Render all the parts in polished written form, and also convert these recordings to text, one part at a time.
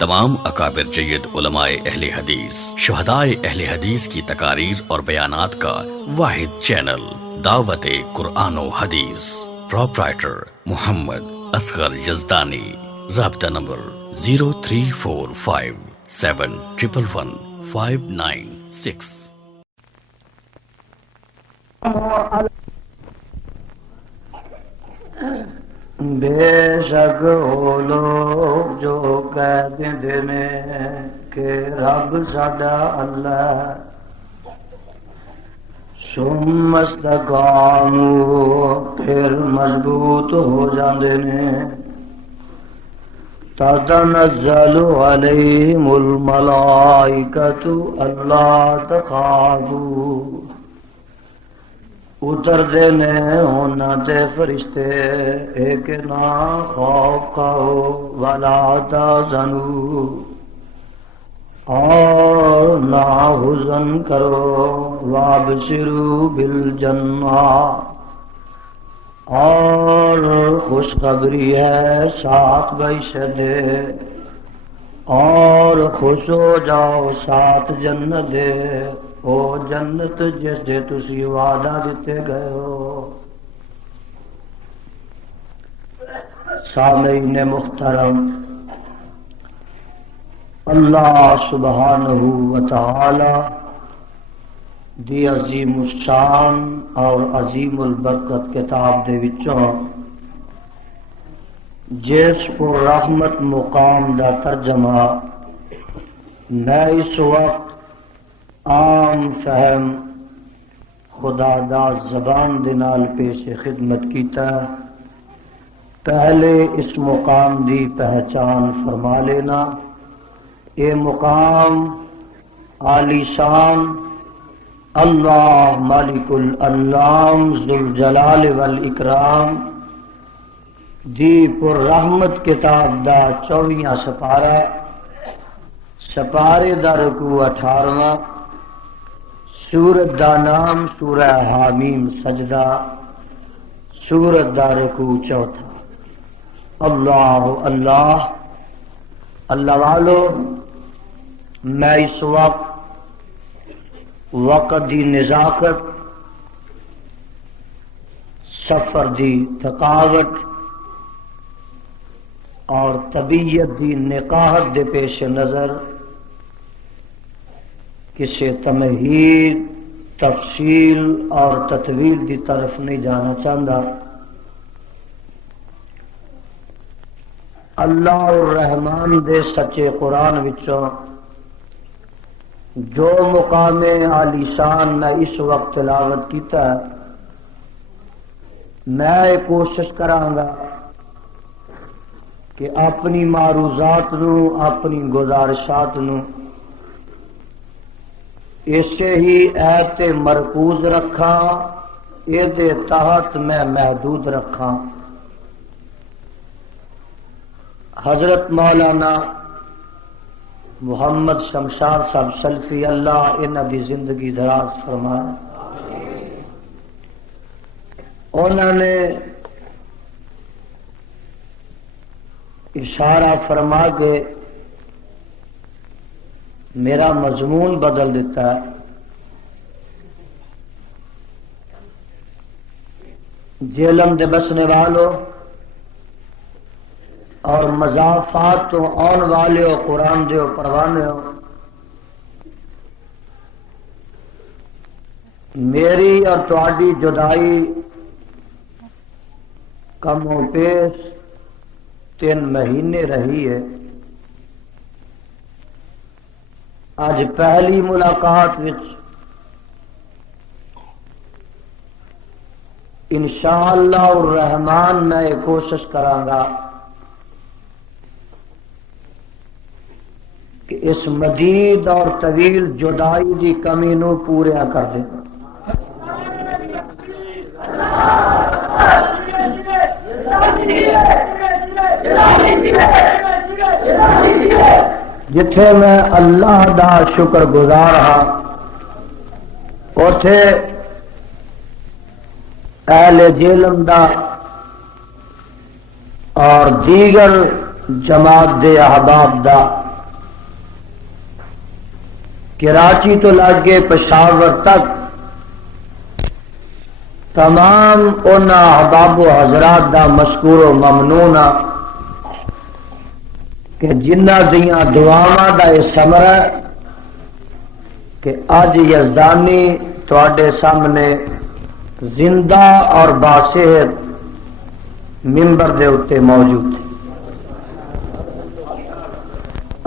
تمام اکابر جید علماء اہل حدیث، شہدائے اہل حدیث کی تقاریر اور بیانات کا واحد چینل دعوت قرآن و حدیث، پروپرائٹر محمد اصغر یزدانی، رابطہ نمبر 0345711596۔ بے شک وہ لوگ جو کہہ دیندے نے کہ رب ساڈا اللہ، ثم استقاموا پھر مضبوط ہو جاندے نے، تتنزل علیہم الملائکۃ الا تخافوا، اتر دینے ہونا تے فرشتے ایک نہ خوف کھاؤ، ولا تحزنوا اور نہ حزن کرو، وابشروا بالجنہ اور خوشخبری ہے ساتھ بشدے، اور خوش ہو جاؤ ساتھ جنت دے، او جنت جس دے تسی وعدہ دیتے گئے ہو۔ سامعین محترم، اللہ سبحانہ وتعالی دی عظیم الشان اور عظیم البرکت کتاب دے وچوں جس پر رحمت مقام دا ترجمہ میں اس وقت عام فہم خدا دا زبان دے نال پیش خدمت کیتا، پہلے اس مقام دی پہچان فرما لینا۔ اے مقام عالی شان اللہ مالک الانام ذوالجلال والاکرام دی پر رحمت کتاب دا 24واں سپارہ، سپارے دا رکوع 18واں، سورت دا نام سورہ حامیم سجدہ، سورت دا رکوع 4۔ اللہ اللہ اللہ والو، میں اس وقت دی نزاکت، سفر دی تھکاوٹ اور طبیعت دی نقاہت دے پیش نظر کسی تمہید، تفصیل اور تطویل دی طرف نہیں جانا چاہتا۔ اللہ الرحمن دے سچے قرآن وچوں جو مقام عالی شان میں اس وقت تلاوت کیتا ہے، میں کوشش کراں گا کہ اپنی معروضات نو، اپنی گزارشات نو اسے ہی ایت مرکوز رکھاں، اے دے تحت میں محدود رکھاں۔ حضرت مولانا محمد شمشاد صاحب سلفی اللہ انہاں دی زندگی دراز فرمائے، انہوں نے اشارہ فرما کے میرا مضمون بدل دیتا ہے۔ جہلم دے بسنے والوں اور مضافات تو آن والے ہو، قرآن دے پروانے ہو، میری اور تہاڈی جدائی کم و پیش 3 مہینے رہی ہے۔ آج پہلی ملاقات وچ انشاءاللہ الرحمن میں یہ کوشش کراں گا کہ اس مدید اور طویل جدائی دی کمی نو پورا کر دے۔ جتھے میں اللہ دا شکر گزار ہاں، اوتھے اہل جہلم دا اور دیگر جماعت دے احباب دا کراچی تو لگے پشاور تک تمام ان احباب و حضرات دا مشکور و ممنون کہ جنہ دیاں دعاواں دا یہ ثمرہ ہے کہ اج یزدانی تواڈے سامنے زندہ اور باصحت منبر دے اتے موجود ہے۔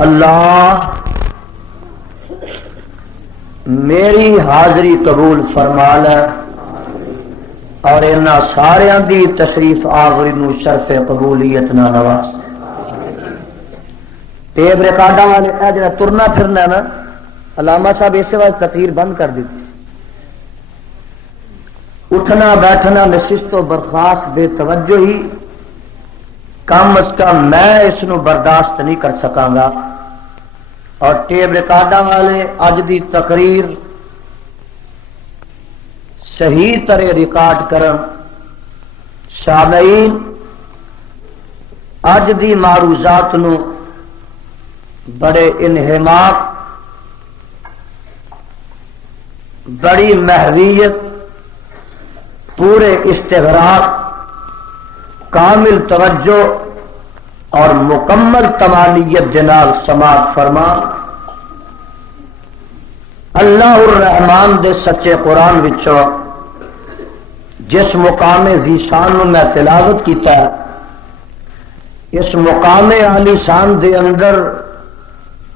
اللہ میری حاضری قبول فرما لے اور انہاں ساریاں دی تشریف آوری نو شرف قبولیت نہ نواز۔ ٹیپ ریکارڈاں والے اے جڑا ترنا پھرنا ہے نا، علامہ صاحب اسے وقت تقریر بند کر دیتی، اٹھنا بیٹھنا نشست و برخاست بے توجہی کم از کم میں اس نو برداشت نہیں کر سکاں گا، اور ٹیپ ریکارڈاں والے اج دی تقریر صحیح طرح ریکارڈ کرن، سامعین اج دی معروضات نو بڑے انہماک، بڑی محویت، پورے استغراق، کامل توجہ اور مکمل تمانیت جنال سماعت فرما۔ اللہ الرحمان دے سچے قرآن وچوں جس مقام ذیشان میں تلاوت کیتا ہے، اس مقام عالی شان دے اندر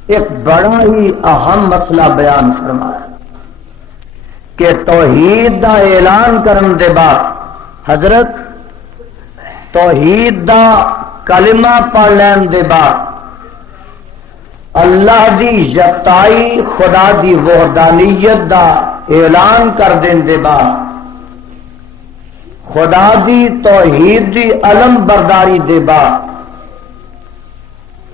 ایک بڑا ہی اہم مسئلہ بیان فرمایا کہ توحید دا اعلان کرن دے بعد حضرت توحید دا کلمہ پڑھ لین دے بعد اللہ دی یکتائی خدا دی وحدانیت دا اعلان کر دین دے بعد خدا دی توحید دی علم برداری دے بعد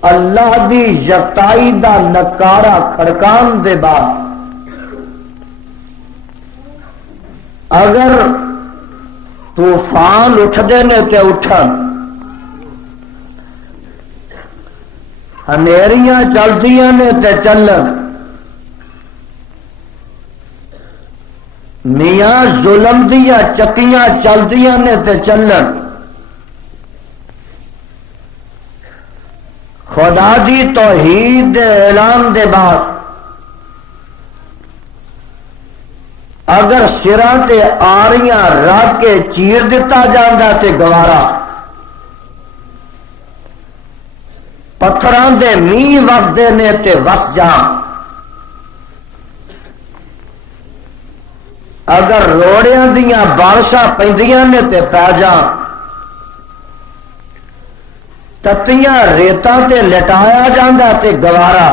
اللہ دی یکتائی دا نکارا کھڑکان دے بعد اگر طوفان اٹھدے نے تے اٹھن، ہنیریاں چلدیاں نے تے چلن، میاں ظلم دیاں چکیاں چلدیاں نے تے چلن، خدا دی توحید دے اعلان دے بعد اگر سراں تے آریاں رکھ کے چیر دیتا جاندا تے گوارا، پتھراں دے میہ وسدے نے تے وس جان، اگر روڑیاں دیاں بارشاں پیندیاں نے تے پی جان، تتیاں ریتاں تے لٹایا جاندا تے گوارا،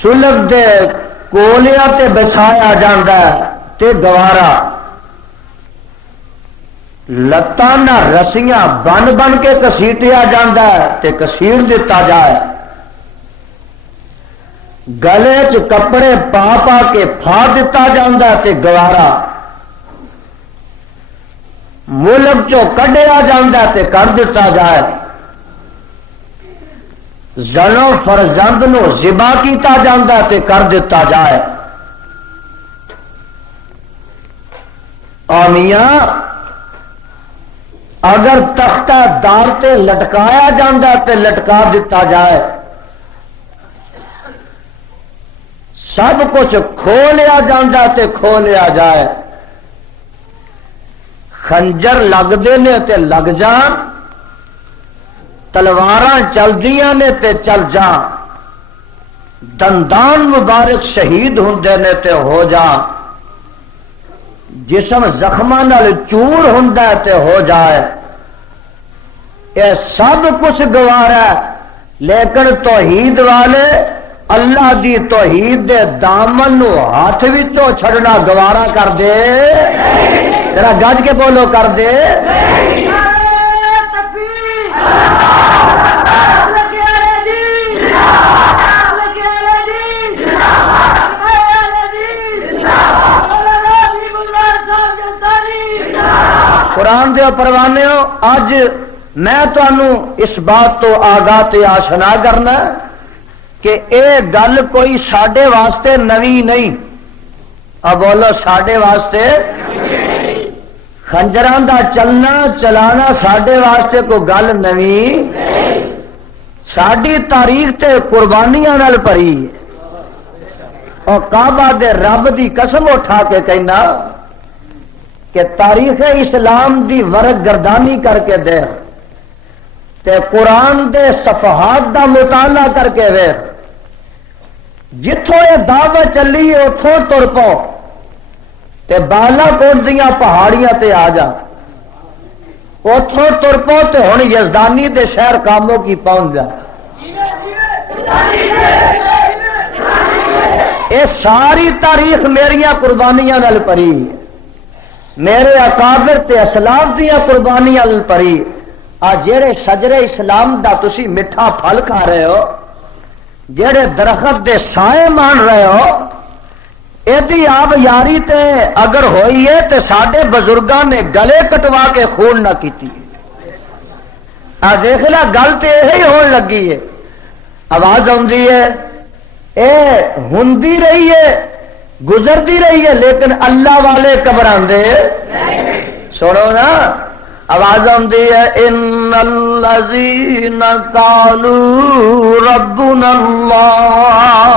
سلگ دے کولیا تے بچھایا جاندا تے گوارا، لتاں نہ رسیاں بن بن کے کسیٹیا جاندا تے کسیٹ دیتا جائے، گلے چ کپڑے پا پا کے پھاڑ دیتا جاندا تے گوارا، ملک چو کڈیا جاندا تے کر دیتا جائے، زنو فرزند نو ذبح کیتا جاندا تے کر دیتا جائے۔ اور میاں اگر تختہ دار تے لٹکایا جاندا تے لٹکا دیتا جائے، سب کچھ کھو لیا جاندا تے کھو لیا جائے، خنجر لگدے نے تے لگ جان، تلواراں چلدیاں نے تے چل جان، دندان مبارک شہید ہوندے نے تے ہو جان، جسم زخماں نال چور ہوندا تے ہو جائے، یہ سب کچھ گوارا ہے، لیکن توحید والے اللہ دی توحید دے دامن نو ہاتھ وچوں چھڑنا گوارا کر دے، ذرا گج کے بولو کر دے۔ قرآن دے پروانے ہو، اج میں تانوں اس بات تو آگاہ تے آشنا کرنا کہ اے گل کوئی ساڈے واسطے نویں نہیں. اب بولو ساڈے واسطے خنجراں دا چلنا چلانا ساڈے واسطے کوئی گل نویں. ساڈی تاریخ تے قربانیاں نال بھری ہے. اور کعبہ دے رب دی قسم اٹھا کے کہنا کہ تاریخ اسلام دی ورق گردانی کر کے دیکھ تے قرآن دے صفحات دا مطالعہ کر کے دیکھ. جتھوں یہ دعوت چلی ہے اتھوں تر پاؤ تے بالا کوٹ دیاں پہاڑیاں تے آ جا. اتھوں تر پاؤ تے ہن یزدانی دے شہر کاموں کی پہنچ جا. یہ ساری تاریخ میریاں قربانیاں نال پری ہے. میرے اکابر تے اسلاف دیاں قربانیاں نال پری. آ جڑے شجرے اسلام دا تسی میٹھا پھل کھا رہے ہو, جڑے درخت دے سائے مان رہے ہو, ایدی آب یاری تے اگر ہوئی ہے تے ساڈے بزرگاں نے گلے کٹوا کے خون نہ کیتی. آ دیکھ لا گل تے یہی ہون لگی ہے. آواز آندی ہے اے ہوندی رہی ہے گزرتی رہی ہے لیکن اللہ والے گھبراندے سنو نا. آواز آندی ہے ان الذین قالوا ربنا اللہ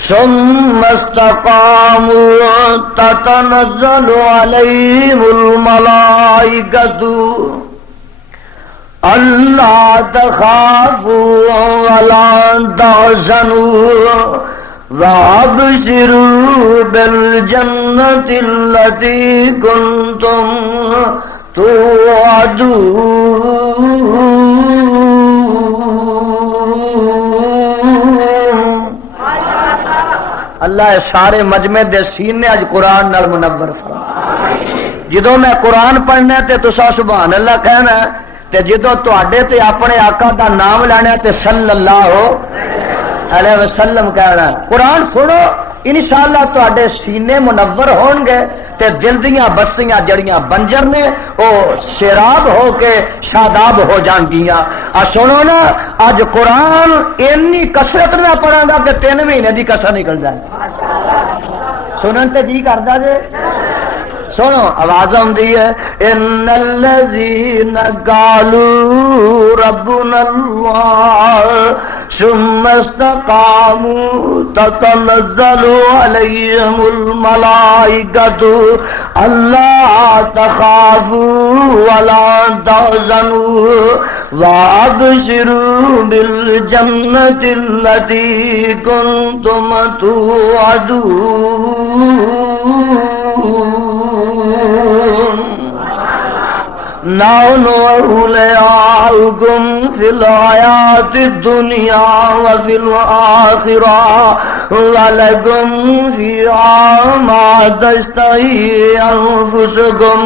ثم استقاموا تتنزل علیہم الملائکۃ اللہ تخافوا ولا تحزنوا وابشروا بالجنة التي كنتم توعدون. اللہ سارے مجمع دے سینے اج قرآن نال منور فرما. جدوں میں قرآن پڑھنا تے تسا سبحان اللہ کہنا تے جدوں تواڈے تے اپنے آقا دا نام لینا تے صلی اللہ علیہ وسلم کہنا. قرآن سنو انشاءاللہ تواڈے سینے منور ہون گے تے دل دیاں بستیاں جڑیاں بنجر نے او سیراب ہو کے شاداب ہو جان گیاں. سنو نا اج قرآن اینی کثرت نہ پڑھا گا کہ 3 مہینے دی کسر نکل جائے. سنن تے جی کردا جے. سنو آواز آندی ہے ان الذین قالوا ربنا اللہ ثم استقاموا تتنزل علیہم الملائکۃ اللہ تخافوا ولا تحزنوا وابشروا بالجنة التي كنتم توعدون. نحن أولياؤكم في الحياة الدنيا وفي الآخرة ولكم فيها ما تشتهي أنفسكم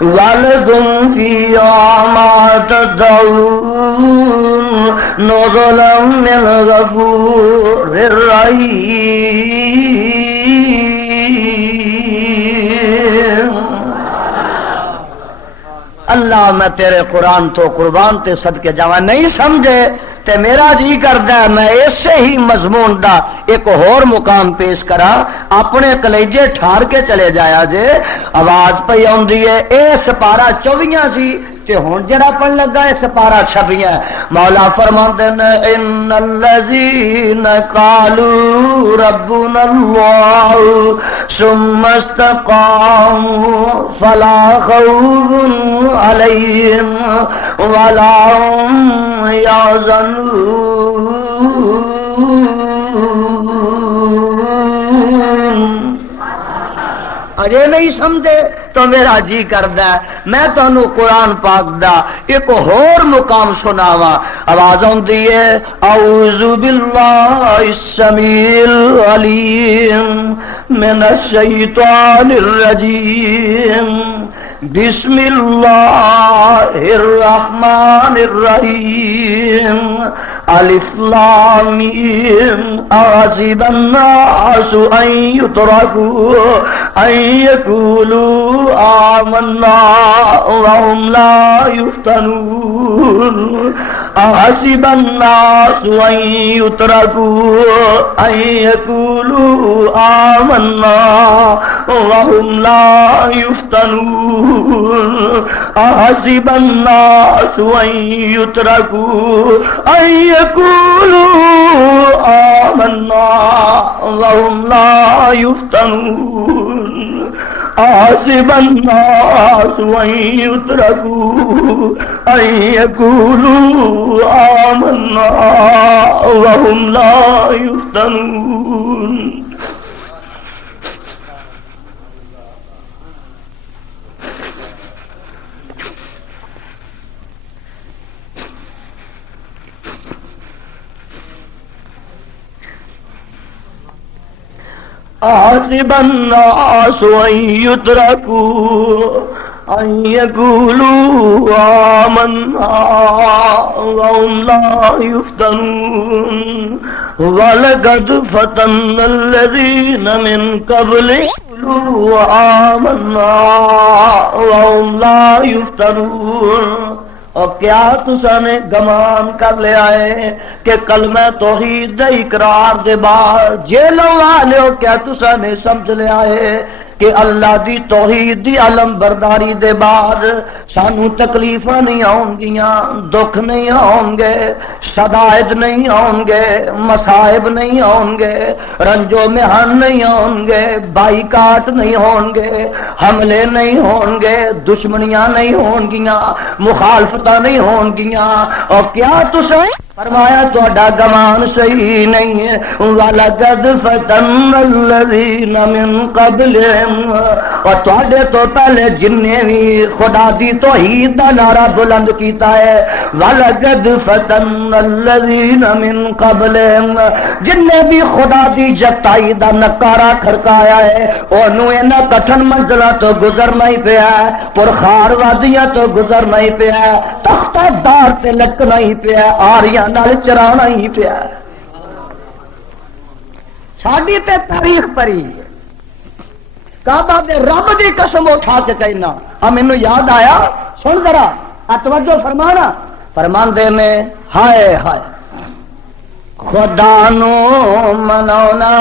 ولكم فيها ما تدعون نزلا من غفور رحيم. اللہ میں تیرے قرآن تو قربان تے صدقے جاواں. نہیں سمجھے تے میرا جی کردا ہے میں ایسے ہی مضمون دا ایک اور مقام پیش کرا اپنے کلیجے ٹھار کے چلے جایا جے. آواز پئی آندی ہے اے سپارہ 24 سی تے ہن جڑا پڑھ لگا ہے سپارہ 26. مولا فرماندے نے ان الذین قالوا ربنا اللہ ثم استقاموا فلا خوف علیہم ولا هم يحزنون. اجے نہیں سمجھے تو میرا جی کردا ہے میں تانوں قرآن پاک دا ایک اور مقام سناواں. آواز آندی ہے اعوذ باللہ السمیع العلیم من الشیطان الرجیم بسم اللہ الرحمن الرحیم الف لام میم احسب الناس ان یترکوا ان یقولوا آمنا وهم لا یفتنون احسب الناس ان يتركوا ان يقولوا آمنا وهم لا يفتنون احسب الناس ان يتركوا ان يقولوا آمنا وهم لا يفتنون احسب الناس ان يتركوا ان يقولوا آمنا وهم لا يفتنون احسب الناس ان يتركوا ان يقولوا آمنا وهم لا يفتنون ولقد فتنا الذين من قبلهم يقولوا آمنا وهم لا يفتنون اور کیا تسا نے گمان کر لیا ہے کہ کلمہ توحید دے اقرار دے بعد جیلوں والے کیا تسا نے سمجھ لیا ہے کہ اللہ دی توحید دی علم برداری دے بعد سانو تکلیفاں نہیں آؤں گیاں، دکھ نہیں آؤں گے، شدائد نہیں آؤں گے، مصائب نہیں آؤں گے، رنجو محن نہیں آؤں گے، بائی کاٹ نہیں ہوں گے، حملے نہیں ہوں گے، دشمنیاں نہیں ہوں گیاں، مخالفتاں نہیں ہوں گیاں۔ اور کیا تسا فرمایا تہاڈا گمان صحیح نہیں ہے۔ وَلَقَدْ فَتَنَّا الَّذِينَ مِن قَبْلِهِمْ، اور تہاڈے تو پہلے جننے بھی خدا دی توحید دا نعرہ بلند کیتا ہے، وَلَقَدْ فَتَنَّا الَّذِينَ مِن قَبْلِهِمْ، جننے بھی خدا دی جتائی دا نکارا کھڑکایا ہے انہوں انہاں کٹھن منزلاں تو گزرنا ہی پیا ہے، پرخار وادیاں تو گزرنا ہی پیا ہے، تختہ دار تے لکنا ہی پیا ہے، آریاں نال چرانا ہی پیا۔ ساڈی تے تاریخ پری کعبہ دے رب دی قسم اٹھا کے کہنا، مینوں یاد آیا، سن ذرا توجہ فرمانا، فرماندے نے ہائے ہائے خدا نو مناونا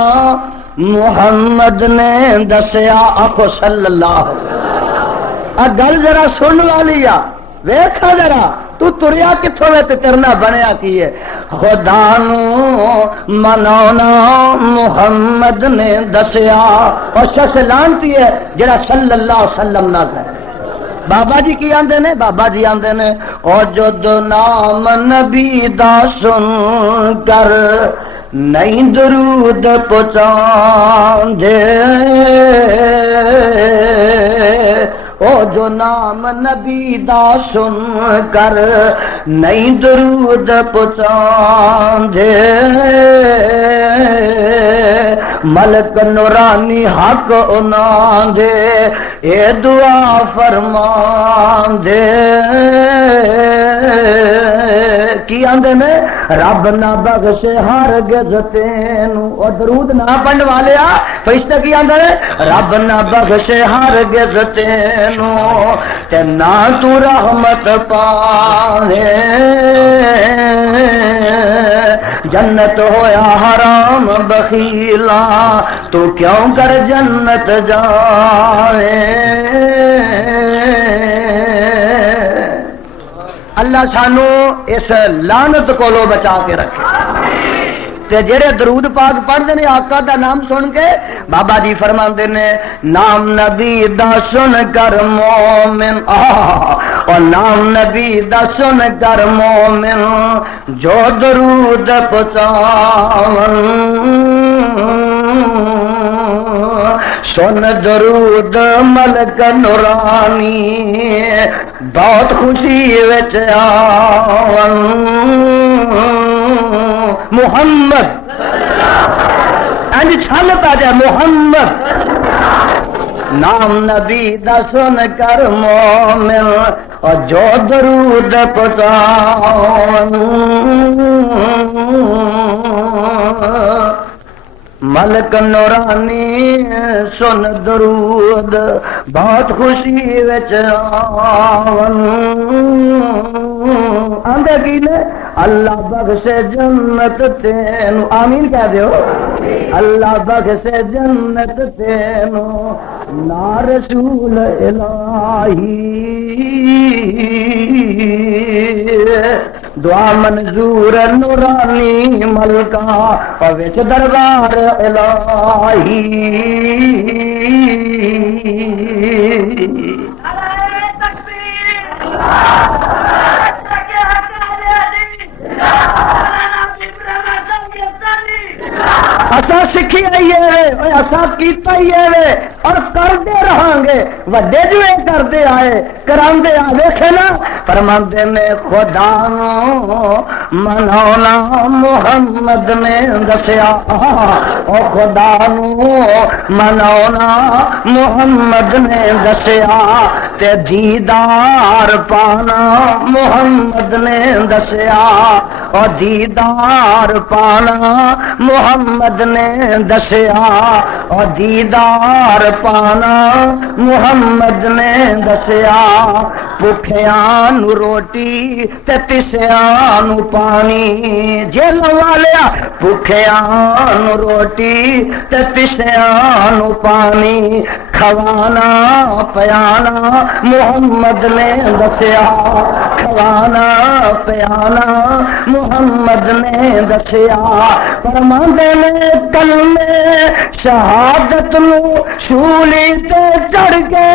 محمد نے دسیا، آخو صلی اللہ علیہ، گل ذرا سن والی آ، ویکھا ذرا تو تریا کتوں میں تیرنا بنیا کی ہے۔ خدا نو مناونا محمد نے دسیا، اور شخص لانتی ہے جڑا صلی اللہ علیہ وسلم نہ کرے۔ بابا جی کی آندے نے، بابا جی آندے نے اور جو نام نبی دا سن کر نہیں درود پہنچاندے، او جو نام نبی دا سن کر نہیں درود پہنچاندے، ملک نورانی حق انہاں دے اے دعا فرماندے، کی آندے نے رب نہ بخشے ہرگز تینوں، اور درود نہ پڑھن والے آ فرشتے کی آندے نے رب نہ بخشے ہرگز تینوں تے نہ تو رحمت پاوے، جنت ہویا حرام بخیلا تو کیوں کر جنت جائے۔ اللہ سانو اس لعنت کولو بچا کے رکھے۔ تے جڑے درود پاک پڑھدے نے آقا دا نام سن کے، بابا جی فرماندے نے نام نبی دا سن کر مومن، اور نام نبی دا سن کر مومن جو درود پہنچاون، سن درود ملک نورانی بہت خوشی وچ آون، محمد انج چھل پا جائے محمد نام نبی دا سن کر مومن اور جو درود پہنچاون، ملک نورانی سن درود بہت خوشی وچ آون، آندے کی نے اللہ بخشے جنت تینو، آمین کہہ دیو، اللہ بخشے جنت تینو نا رسول الہی، دعا منظور نورانی ملکہ پوچھ دربار الہی۔ اسا سکھی آئیے وے اسا کیتا ہی ہے اور کرتے رہاں گے، وڈے جو کرتے آئے کراندے آ ویکھے نا، فرماندے نے خدا نو مناونا محمد نے دسیا، او خدا نو مناونا محمد نے دسیا، تے دیدار پانا محمد نے دسیا، او دیدار پانا محمد نے دسیا، اور دیدار پانا محمد نے دسیا، بھکھیاں نو روٹی تے تسیاں نو پانی، جیل والیا بھکھیاں نو روٹی تے تسیاں نو پانی، کھوانا پیانا محمد نے دسیا، کھوانا پیانا محمد نے دسیا، فرماندے نے کلمے شہادت نو شولی تے چڑھ کے،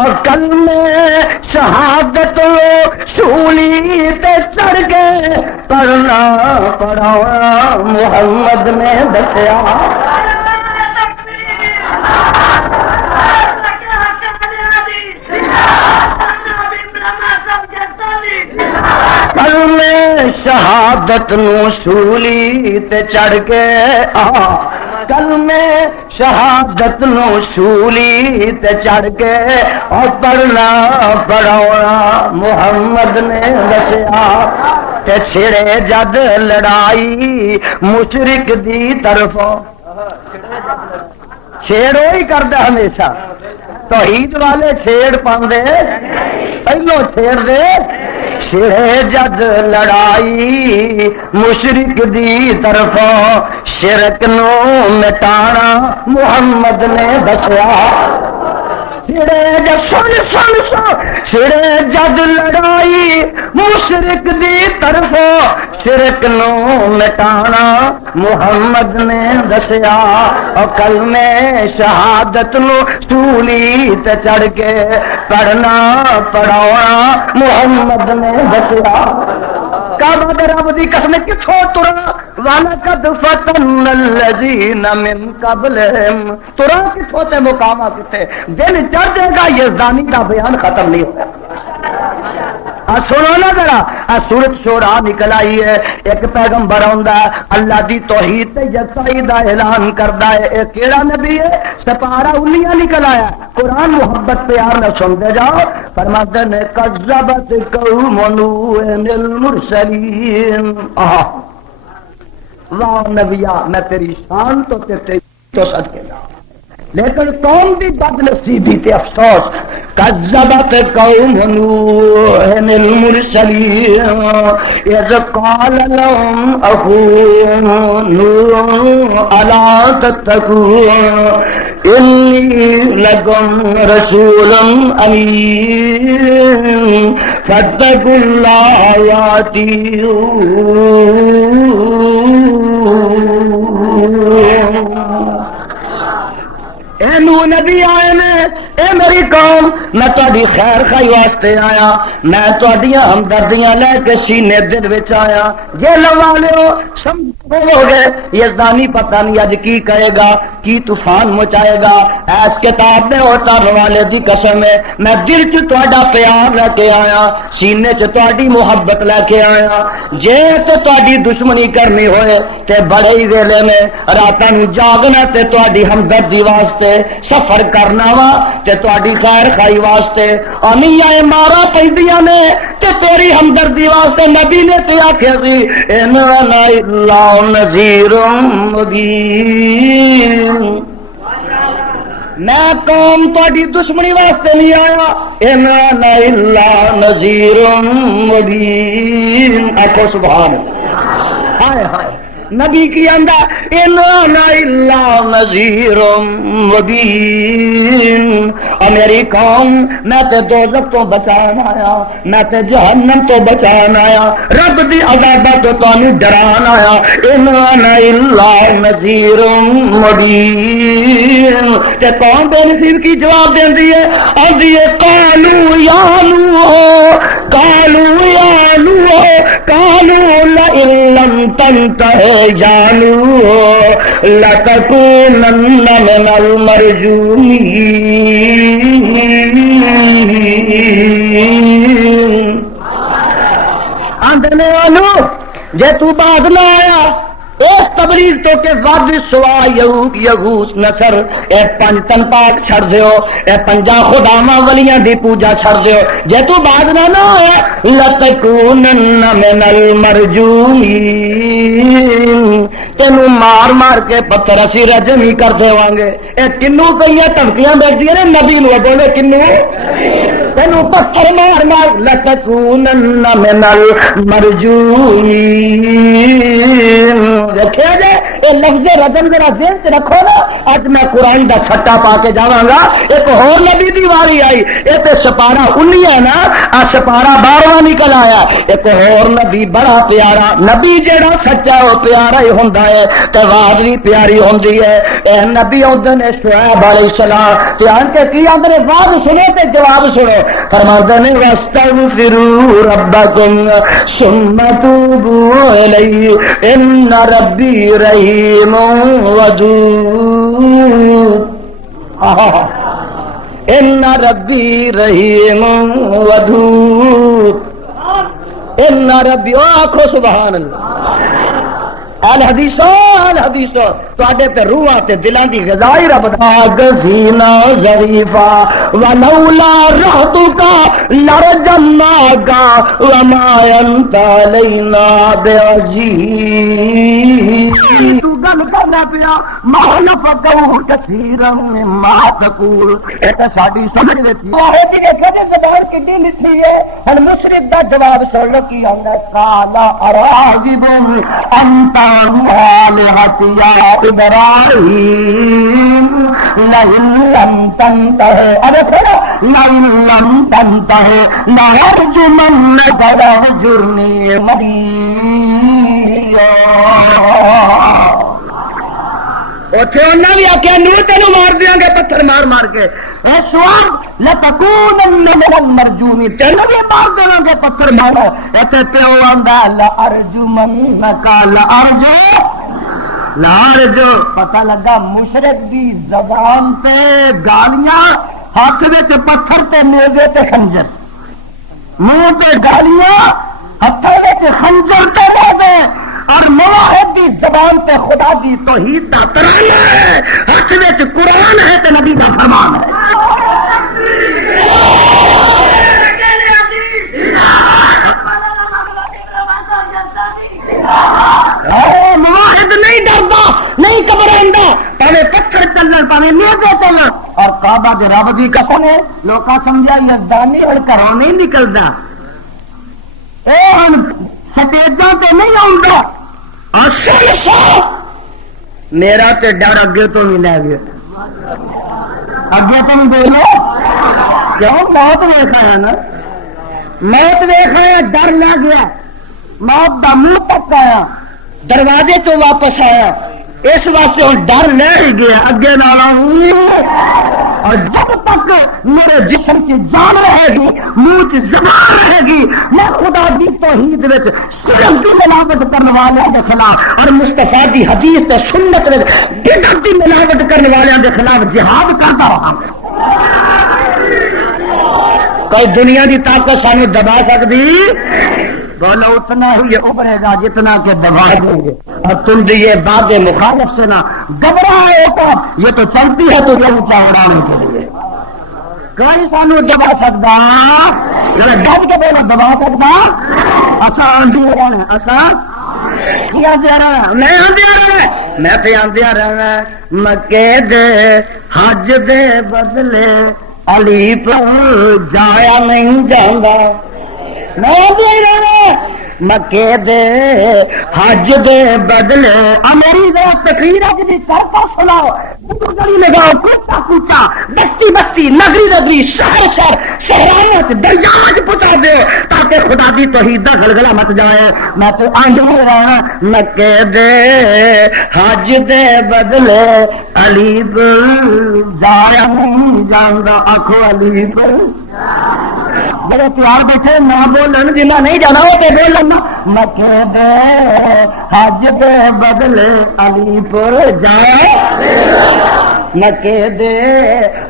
اور کلمے شہادت نو شولی تے چڑھ کے پڑھنا پڑھانا محمد نے دسیا۔ کلمے شہادت نو سولی تے چڑھ کے، کلمے شہادت نو سولی تے چڑھ کے، اور پڑھنا پڑھاونا محمد نے دسیا، تے چھڑے جد لڑائی مشرک دی طرفوں، چھیڑ وہی کردا ہمیشہ، توحید والے چھیڑ پاندے پہلو چھیڑ دے، چھڑے جد لڑائی مشرک دی طرفوں، شرک نو مٹانا محمد نے دسیا، چھڑے جد چھڑے جد لڑائی مشرک دی طرفوں، شرک نو مٹانا محمد نے دسیا، اور کلمے شہادت نو سولی تے چڑھ کے پڑھنا پڑھاونا محمد نے دسیا۔ کعبہ دے رب دی قسم کتھوں ترا وَلَقَدْ فَتَنَّا الَّذِينَ مِن قَبْلِهِمْ، ترا کتھوں تے مقامہ کتے، دن چڑھ جائے گا یزدانی کا بیان ختم نہیں ہوگا۔ سنو نا ذرا، سورت شورا نکل آئی ہے، ایک پیغمبر آندا ہے اللہ دی توحید تے یکسائی دا اعلان کردا ہے، ایک کیڑا نبی ہے سپارہ 19 نکل آیا، قرآن محبت پیار نہ سنتے جاؤ، فرماتے نے کذبت قوم نوح المرسلین، واہ نبیا میں تیری شان تو صدقے جاؤں، لیکن قوم دی بد نصیبی تے افسوس، کذبت قوم نوح المرسلین اذ قال لهم اخوهم نوح الا تتقون انی لکم رسول امین فاتقوا اللہ وأطیعون۔ اے نو نبی آئے نے، اے میری قوم میں تہاڈی خیر خائی واسطے آیا، میں تہاڈیاں ہمدردیاں لے کے سینے دل وچ آیا، جے لوا لیو سمجھو گے یزدانی پتہ نہیں اج کی کہے گا، کی طوفان مچائے گا، ایس کتاب دے اتر والے دی قسم ہے میں دل چ تہاڈا پیار لے کے آیا، سینے چ تہاڈی محبت لے کے آیا، جے تے تہاڈی دشمنی کرنی ہوئے تے بڑے ہی ویلے میں راتاں نوں جاگنا تے تہاڈی ہمدردی واسطے، سفر کرنا وا تے تہاڈی خیر خائی واسطے، امیاں مارا پیندیاں نے تے تیری ہمدردی واسطے، نبی نے تے آکھیا سی ان انا الا نذیر مبین۔ میں قوم تہاڈی دشمنی واسطے نہیں آیا، ان انا الا نذیر مبین۔ آکھو سبحان اللہ۔ ہائے ہائے، نبی کی آندا ان انا الا نذیر مبین، اور میری قوم میں تے دوزخ تو بچان آیا، میں تے جہنم تو بچان آیا، رب دی عذاب تو تانوں ڈران آیا۔ ان انا الا نذیر مبین، تے کون بے نصیب کی جواب دیندی ہے؟ آندی ہے قالو یا نوح، قالو یا نوح، قالو لئن لم تنتہ یا نوح لتکونن من المرجومین۔ آندے والو جے تو بعد نہ آیا اس تبلیغ تو کہ ود سوا یغوث نصر، اے پنج تن پاک چھڑ دیو، اے پنجا خداواں ولیاں دی پوجا چھڑ دیو، جے تو بعد نہ آیا لتکونن من المرجومین، تینوں مار مار کے پتھر اسی رجم ہی کر دیواں گے۔ اے کنوں کئی دھمکیاں بھیجدیاں نے نبی نو، بولے کنوں؟ تینوں پتھر مار مار لتکونن من المرجومین۔ دیکھے جے یہ لفظ رجم ذرا ذہن سے رکھو نا، اج میں قرآن دا چھٹا پا کے جاواں گا۔ ایک اور نبی دی واری آئی، یہ تے سپارہ 19 ہے نا، آ سپارہ 12واں نکل آیا۔ ایک اور نبی بڑا پیارا نبی جیڑا سچا وہ پیارا ہی ہوندا ہے تے آواز بھی پیاری ہوندی ہے۔ اے نبی اوندے نے شعیب علیہ السلام تے آن کے کی آندے نے آواز سنو تے جواب سنو، فرماندے نے واستغفروا ربکم ثم توبوا الیہ ان ربی رحیم ودود۔ ان ربی رحیم ودود، ان ربی، او آکھو سبحان اللہ۔ الحدیثو تواڈے تے روحاں تے دلاں دی غذائی رب دا غزینا ظریفا ولولا رحتک لرجمناک وما انت علینا بعزیز۔ تو گل کرنا پیا مخلفقو کثیرا مما تقول، اے تے ساڈی سمجھ وچ ہے کہ دیکھو تے زبان کتنی لکھی ہے۔ ہن مشرک دا جواب سن لو کی آندا ہے، قال اراغب انت آلہتی یا ابراہیم لئن لم تنتہ، ارے کھڑا لئن لم تنتہ لأرجمنک واہجرنی ملیا۔ اوتھے انہاں بھی آکھیا نو تینوں مار دیاں گے پتھر مار مار کے، اے سوار لتکونن من المرجومین، تینوں بھی مار دیاں گے پتھر مارو۔ ایتھے پیو آندا لأرجمنک لارجو، پتہ لگا مشرک دی زبان تے گالیاں، ہاتھ وچ پتھر تے نیزے تے خنجر، منہ تے گالیاں، ہاتھ وچ خنجر تے نیزے، اور موحد دی زبان تے خدا دی توحید دا ترانہ ہے، ہاتھ وچ قرآن ہے تے نبی دا فرمان ہے۔ موحد نہیں ڈردا، نہیں گھبراندا، پاوے پتھر چلن پاوے نیزے چلن۔ اور کعبہ دے رب دی قسم ہے، لوکاں سمجھا یزدانی اور گھروں نہیں نکلدا، اے ہن سٹیجاں تے نہیں آوندا۔ میرا تے ڈر اگے تو نہیں لے گیا، اگے تو نہیں بولو کیوں؟ موت ویکھ آیا نا، موت ویکھ آیا، ڈر لگ گیا، موت دا منہ تک آیا، دروازے تو واپس آیا، اس واسطے ہوں ڈر لے ہی گیا، اگے نالا اور جب تک میرے جسم کی جان رہے گی، منہ کی زبان رہے گی، میں خدا دی توحید وچ صرف دی ملاوٹ کرنے والوں کے خلاف اور مصطفیٰ دی حدیث تے سنت وچ بدعت دی ملاوٹ کرنے والوں کے خلاف جہاد کرتا رہا۔ کوئی دنیا دی طاقت سانو دبا سکتی؟ بولو اتنا ہی ابھرے گا جتنا کہ دبا دیں گے، اور تم بھی یہ بات مخالف سے نہ گھبراؤ، یہ تو چلتی ہے تو اونچا اڑانے کے لیے کوئی سانو دبا سکتا، ڈب کے بولو دبا سکتا، اساں آندھی اڑانے، اساں میں تے آندیا رہنا مکے دے حج دے بدلے علی پر جایا نہیں جاندا میں آندیا رہنا مکے دے حج دے بدلے میری تقریر جی کر سناؤ گلی لگاؤ کوچا کوچا بستی بستی نگری نگری شہر شہر شہرانت دریاج پہنچا دے تاکہ خدا دی توحید دا غلغلہ مت جائے میں تو آنجو رہا مکے دے حج دے بدلے علی پر جایا نہیں جاندا آخو علی پر بڑے پیار بیٹھے نہ بولن جنہ نہیں جانا وہ تو بولن مکے دے حج دے بدلے علی پر جایا مکے دے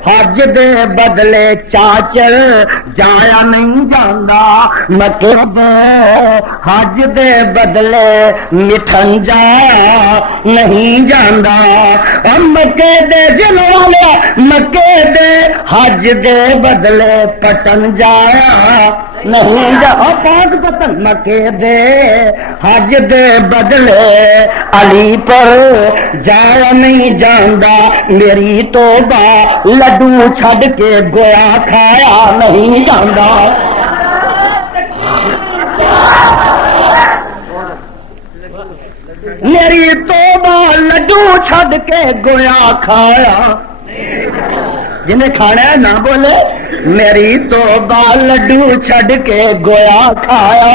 حج دے بدلے چاچل جایا نہیں جاندا مکے دے حج دے بدلے مٹھن جایا نہیں جاندا مکے دے جن والے مکے دے حج دے بدلے پٹن جایا نہیں جا پاک پتن مکے دے حج دے بدلے علی پر جایا نہیں جاندا میری توبہ لڈو چھڈ کے گویا کھایا نہیں جاندا میری توبہ لڈو چھڈ کے گویا کھایا جنہیں کھانا ہے نہ بولے میری توبہ لڈو چھڈ کے گویا کھایا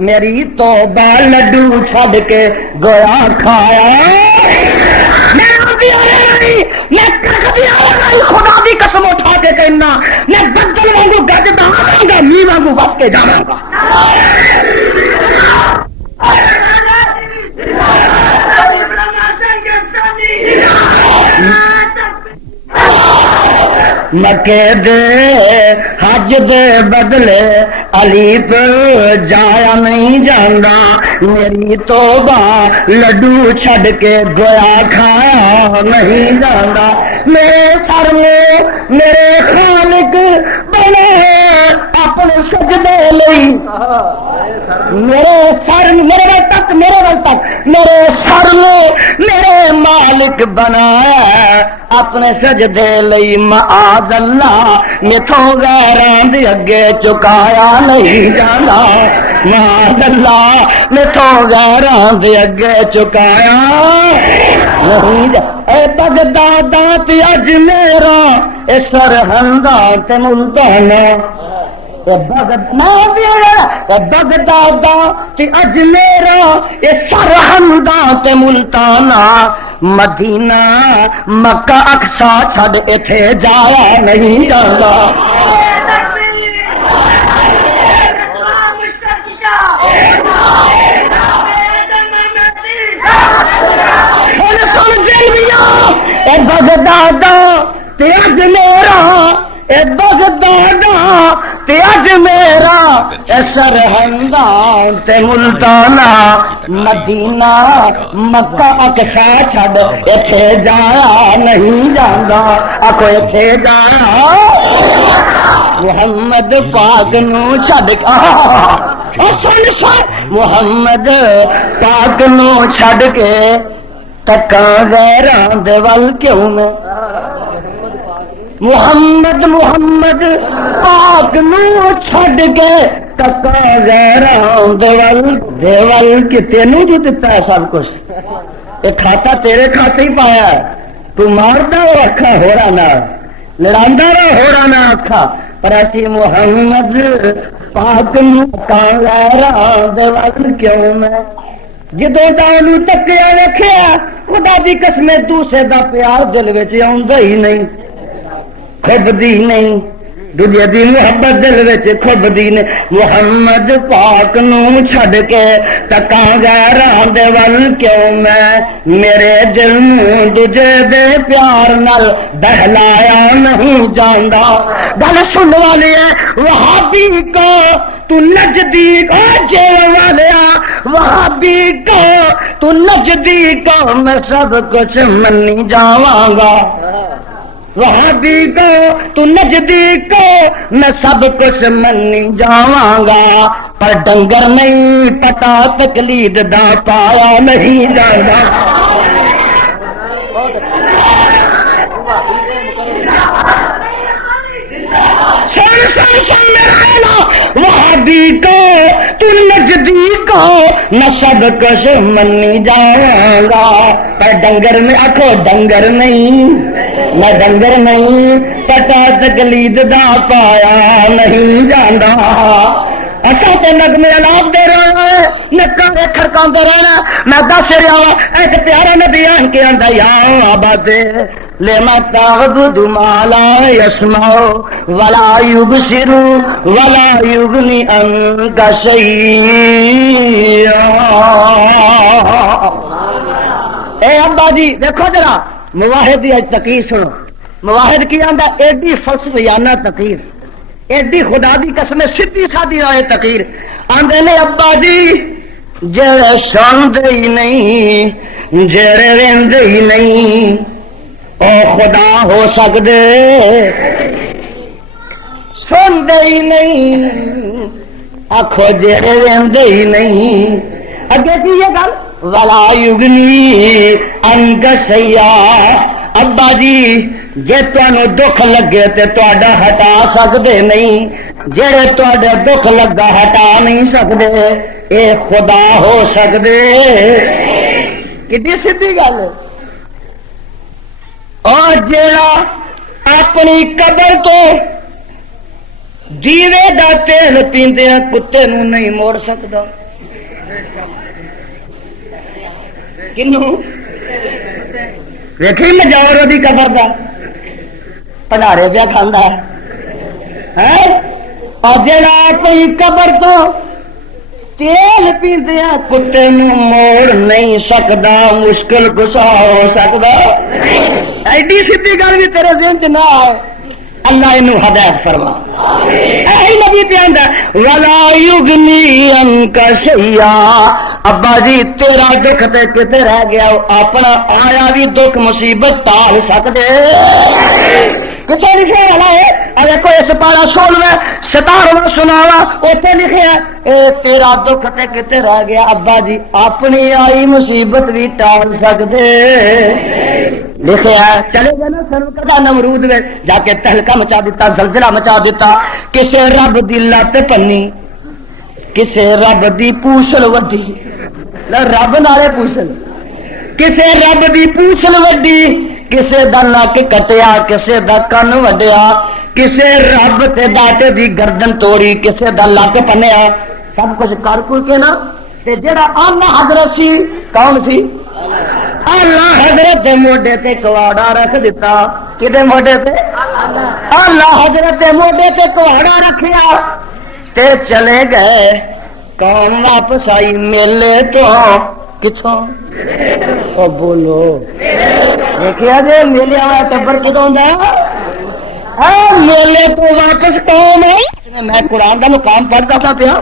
میری توبہ لڈو چھڈ کے گویا کھایا میں خدا کی قسم اٹھا کے کہنا میں بدل وانگو گج داواں گا می وانگو وس کے جاواں گا مکے دے حج دے بدلے علی پر جایا نہیں جاندا میری توبہ لڈو چھڈ کے گویا کھایا نہیں جاندا میرے سر میں میرے خالق بنے اپنے سجدے لئی میرے سر میرے تک میرے سر میں میرے مالک بنایا اپنے سجدے لئی معاذ اللہ میتھوں غیراں دے اگے چکایا نہیں جانا معاذ اللہ میتھوں غیراں دے اگے چکایا نہیں جا اے بغداد تے اج میرا اے سرہنداں تے ملتانا بغداد تے اج میرا اے سرہنداں تے ملتانا مدینہ مکہ اقصا چھڈ ایتھے جایا نہیں جاندا اے بغداد تے اج میرا اے بغداد تے اج میرا اے سرہنداں تے ملتانا مدینہ مکہ اقصا چھڈ ایتھے جایا نہیں جاندا آکھو ایتھے جایا محمد پاک نو چھڈ محمد پاک نو چھڈ کے تکاں غیراں دے ول کیوں میں محمد پاک نو چھڈ کے تکاں غیراں دے ول کہ تینوں جو دتا ہے سب کچھ یہ کھاتا تیرے کھاتے ہی پایا ہے تو ماردا وہ اکھا ہورا نہ لڑاندا رہا ہورا نہ اکھا پر اسی محمد پاک نو تکاں غیراں دے ول کیوں میں جدوں دا اونوں تکیا ویکھیا خدا دی قسم دوسرے دا پیار دل وچ آوندا ہی نہیں کھبدی نہیں دنیا دی محبت دل وچ کھبدی نہیں محمد پاک نو چھڈ کے تکاں غیراں دے ول کیوں میں میرے دل نوں دجے دے پیار نال بہلایا نہیں جاندا گل سن والے وہابی کو تو نزدیک جے والیا وہابی کو تو نزدیک میں سب کچھ منی جاواں گا وہابی کو تو نزدیک کو میں سب کچھ منی جاواں گا، پر ڈنگر نہیں پتا تقلید دا پایا نہیں جاندا۔ وہابی کو تو نزدیک ہو نہ سب کچھ منی جاؤں گا، پر ڈنگر میں آکھو ڈنگر نہیں، میں ڈنگر نہیں پتا تقلید دا پایا نہیں جاندا۔ اصا تو نغمے الاپ دے رہا ہے، نکاں کھڑکاندے رہنا۔ میں دس رہا ہوں ایک پیارا نبی آن کے آندا یا عباد لما تعبد ما لا يسمع ولا يبصر ولا يغني عنك شيئا۔ اے ابا جی دیکھو ذرا مواحد دی تقریر سنو۔ مواحد کی آندا ایڈی فلسفیانہ تقریر، ایڈی خدا دی قسم سیدھی سادھی آئے تقریر۔ آندے نے ابا جی جڑے سندے ہی نہیں جڑے ویندے ہی نہیں او خدا ہو سکدے، سندے ہی نہیں آکھو جڑے ویندے ہی نہیں۔ اگے کی یہ گل ولا یغنی عنک شیئا۔ ابا جی جے تانوں دکھ لگے تے تہاڈا ہٹا سکدے نہیں، جڑے تہاڈے دکھ لگا ہٹا نہیں سکدے اے خدا ہو سکدے۔ کتنی سیدھی گل ہے۔ اور جڑا اپنی قبر تو دیوے دا تیل پیندیاں کتے نوں نہیں موڑ سکدا، کنوں ویکھی مجاور دی قبر دا پنارے پیا کھاندا ہے۔ اور جڑا اپنی قبر تو تیل پیندیاں کتے نوں موڑ نہیں سکدا، مشکل کسا ہو سکدا۔ ایڈی سیدھی گل بھی تیرے ذہن چ نہ آئے، اللہ انہوں ہدایت فرما۔ اے نبی پیاندا ولا یغنی عنک شیئا۔ ابا جی تیرا دکھ تے کتے رہ گیا، اپنا آیا بھی دکھ مصیبت ٹال سکدے۔ کتنے لکھے والا ہے دیکھو اس پارا 16 17 سناوا اتنے لکھے اے تیرا دکھ تے کتے رہ گیا، ابا جی اپنی آئی مصیبت بھی ٹال سکدے۔ لکھے چلے گئے نا سرکردہ نمرود میں جا کے تہلکہ مچا دیتا، زلزلہ مچا دیتا۔ کسے رب دی لت پنی، کسے رب دی پوچھل وڈی، رب نالے پوچھل، کسے رب دی پوچھل وڈی، کسے دا نک کٹیا، کسے دا کن وڈیا، کسے رب تے ڈاٹے دی گردن توڑی، کسے دا لک پنیا، سب کچھ کر کے نا تے جڑا آلہ حضرت سی کون سی؟ اللہ حضرت دے موڈے تے کواڑا رکھ دیتا۔ کدے موڈے تے؟ اللہ حضرت دے موڈے تے کواڑا رکھیا تے چلے گئے۔ کون واپس آئی میلے تو کتوں؟ او بولو دیکھیا جے میلے والا ٹبر کدوں دا؟ میلے تو واپس کون ہے؟ میں قرآن دا مقام پڑھتا تھا پیا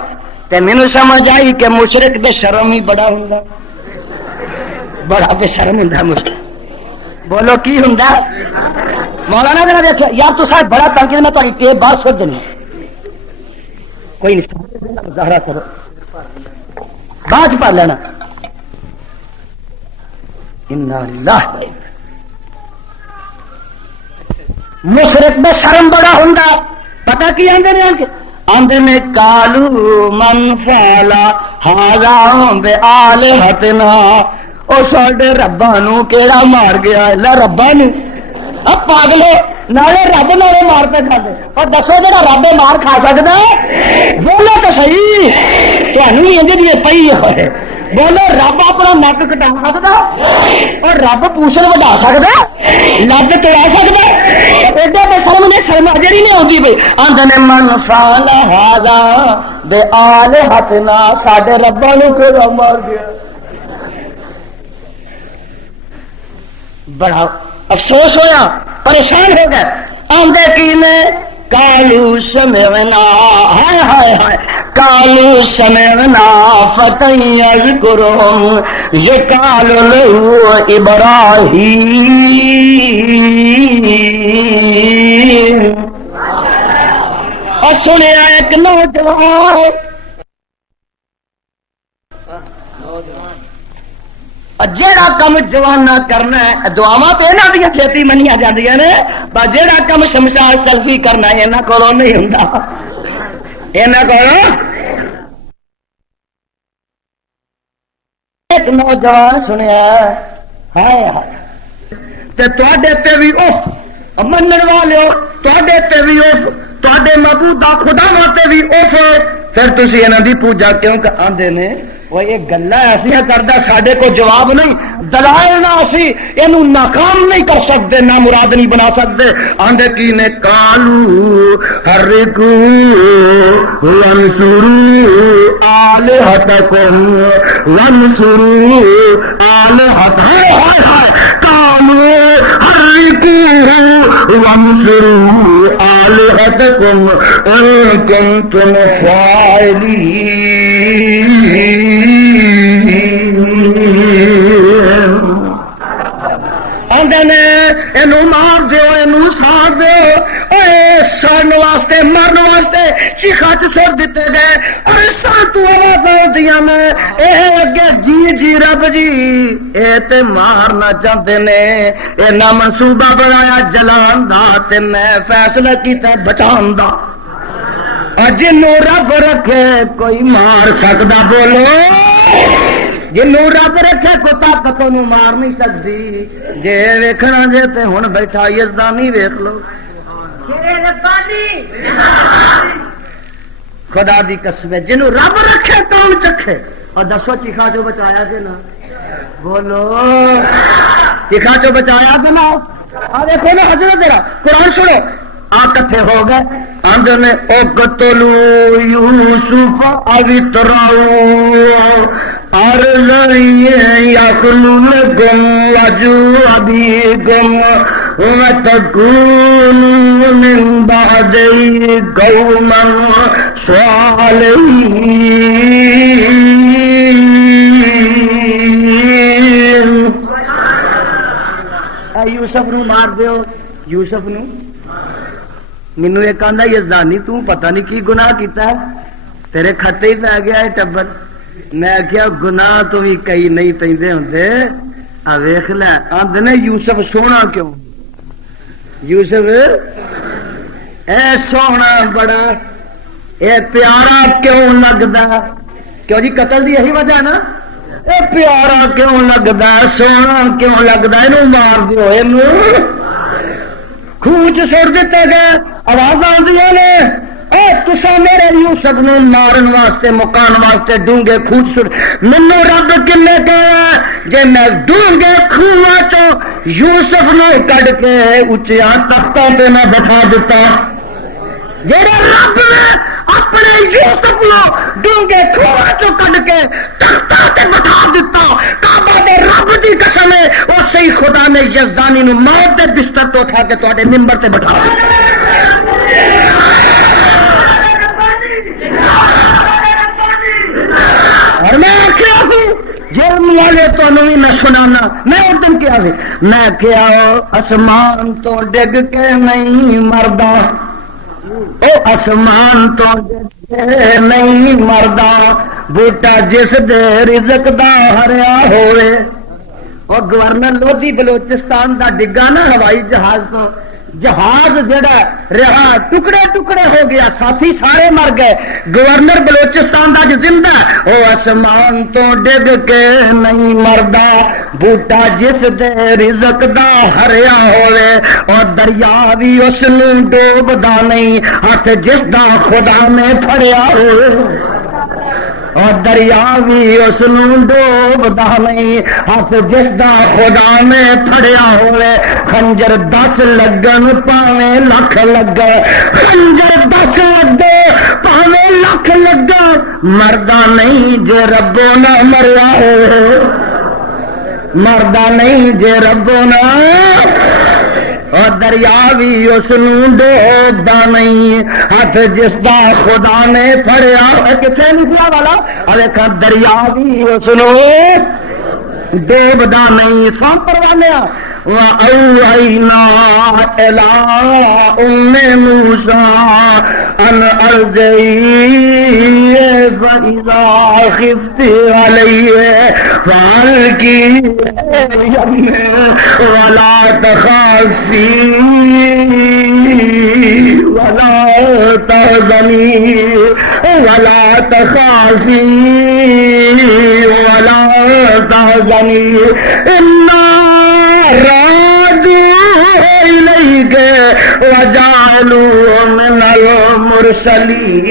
تے مینوں سمجھ آئی کہ مشرک دے شرم ہی بڑا ہوندا، بڑا بے شرم ہوندا مشرک۔ بولو کی ہوندا؟ مولانا نے دیکھا یار تو صاحب بڑا تنقید میں تہاڈی ٹیپ باہر سٹ دینی، کوئی نہیں مظاہرہ کرو بعد پڑھ لینا۔ انا للہ مشرک بے شرم بڑا ہوندا، پتہ کی آندے نے آندے میں کالو من فعلا ھذا بآلہتنا۔ او ساڈے رباں نوں کیڑا مار گیا؟ اللہ رباں نوں اب پاگلو نالے رب نالے مار پہ کھاتے، اور دسو جڑا رب مار کھا سکدا ہے؟ بولو تو صحیح، تانوں ہی اندے دی پئی ہے۔ بولو رب اپنا نک کٹا سکدا اور رب پوچھل وڈا سکدا، لت توڑا سکدا؟ ایڈا بے شرم نے شرم جڑی نہیں آندی بھئی آندے نے من فعل ھذا بآلہتنا، ساڈے رباں نوں کیڑا مار گیا؟ بڑا افسوس ہویا، پریشان ہو گئے۔ آندے کی نے کالو سمعنا، ہائے ہائے ہائے کالو سمعنا فتى يذكرهم يقال له ابراہیم. اور سنیا ایک نوجوان جیڑا کم جوانا کرنا ہے دعاواں تے انہاں دیاں چھتی منیاں جاندیاں نے پر جیڑا کم شمشاد سلفی کرنا ہے انہاں کولوں نہیں ہوندا. انہاں کولوں ایک نوجوان سنیا ہائے ہائے تے تواڈے تے وی اف منن والے تواڈے تے وی اف تواڈے معبود خداواں تے وی اف پھر تسی انہاں دی پوجا کیوں آندے نے؟ وہ یہ گلا ایسا کرتا سڈے کو جواب نہیں دلائل نہ اسی یہ ناکام نہیں کر سکتے نہ مراد نہیں بنا سکتے. آندے کی نے کالو حرکو وانصروا آلہتکم وانصروا آلہتکم کالو حرکو وانصروا آلہتکم ان کنتم فاعلین. مار دو سار دو سڑن واسطے مرن واسطے چیخا چر دیتے گئے اور ساتیا میں اگے جی جی رب جی اے تے مارنا چاہتے نے اے نہ منصوبہ بنایا جلان دا تے میں فیصلہ کیتا بچان دا. جنوں رب رکھے کوئی مار سکتا بولو جنوں رب رکھے کوئی طاقت انہوں مار نہیں سکتی. جے ویکھنا جے تے ہن بیٹھا یزدانی ویکھ لو خدا دی قسم جنوں رب رکھے کون چکھے. اور دسو چیخا جو بچایا جے نا بولو چیخا جو بچایا جے نا. آ دیکھو نا حضرت تیرا قرآن سنو آ کٹھے ہو گئے آندے نے اقتلوا یوسف او اطرحوه ارضا یخل لکم وجه ابیکم وتکونوا من بعده قوما صالحین. یوسف نو مار دیو یوسف نو. مینو ایک آندا یزدانی تو پتہ نہیں کی گناہ کیتا ہے تیرے کھٹے ہی پی گیا ہے ٹبر. میں کیا گناہ تو بھی کئی نہیں پیندے ہوندے آ ویکھ لے آندے نے یوسف سونا کیوں یوسف اے سونا بڑا اے پیارا کیوں لگدا کیوں جی قتل دی یہی وجہ ہے نا اے پیارا کیوں لگدا سونا کیوں لگدا اینو مار دیو اینو خوچ سر دیتے گئے آواز آدیا نے اے تسا میرے یوسف نو مارن واسطے مکان واسطے ڈونگے خوچ سر منو رب کنے کہا جے میں ڈونگے خوہ چو یوسف نو کڑ کے اچیا تختہ پہ میں بٹھا دیتا. جیڑے رب نے اپنے یوسف نو ڈونگے خوہ چو کڑ کے تختہ پہ بٹھا دیتا کعبہ دے رب دی قسم ہے او صحیح خدا نے یزدانی نو موت دے بستر تو اٹھا کے تواڈے منبر تے بٹھا دیا. اور میں کیا ہوں جرم والے تو نہیں میں سنانا میں اس دن کیا ہوں میں کیا آسمان تو ڈگ کے نہیں مردا او آسمان تو ڈگ کے نہیں مردا بوٹا جس دے رزق دا ہریا ہوئے. اور گورنر لودھی بلوچستان دا ڈگا نا ہوائی جہاز تو جہاز جڑا رہا ٹکڑے ٹکڑے ہو گیا ساتھی سارے مر گئے گورنر بلوچستان دا جو زندہ او آسمان تو ڈگ کے نہیں مردا بوٹا جس دے رزق دا ہریا ہوئے اور دریا بھی اس نو ڈوبدا نہیں ہاتھ جس دا خدا نے پھڑیا ہوئے اور دریا بھی اس نو ڈوبدا نہیں ہاتھ جس دا خدا نے پھڑیا ہوئے. خنجر 10 لگن پاویں لکھ لگا خنجر 10 لگے پاویں لکھ لگا مردا نہیں جے ربو نہ مریا ہوئے مردا نہیں جے ربو نہ اور دریا بھی اس نوں ڈوبدا نہیں ہاتھ جس دا خدا نے پھڑیا کتنے نکلا والا دیکھا دریا بھی اس نوں ڈوبدا نہیں سو پروانے وَأَوْحَيْنَا إِلَىٰ أُمِّ مُوسَىٰ أَنْ أَرْضِعِيهِ فَإِذَا خِفْتِ عَلَيْهِ فَأَلْقِيهِ فِي الْيَمِّ وَلَا تَخَافِي وَلَا تَحْزَنِي وَلَا تَخَافِي وَلَا تَحْزَنِي إِنَّا إليك وجعلوا من المرسلين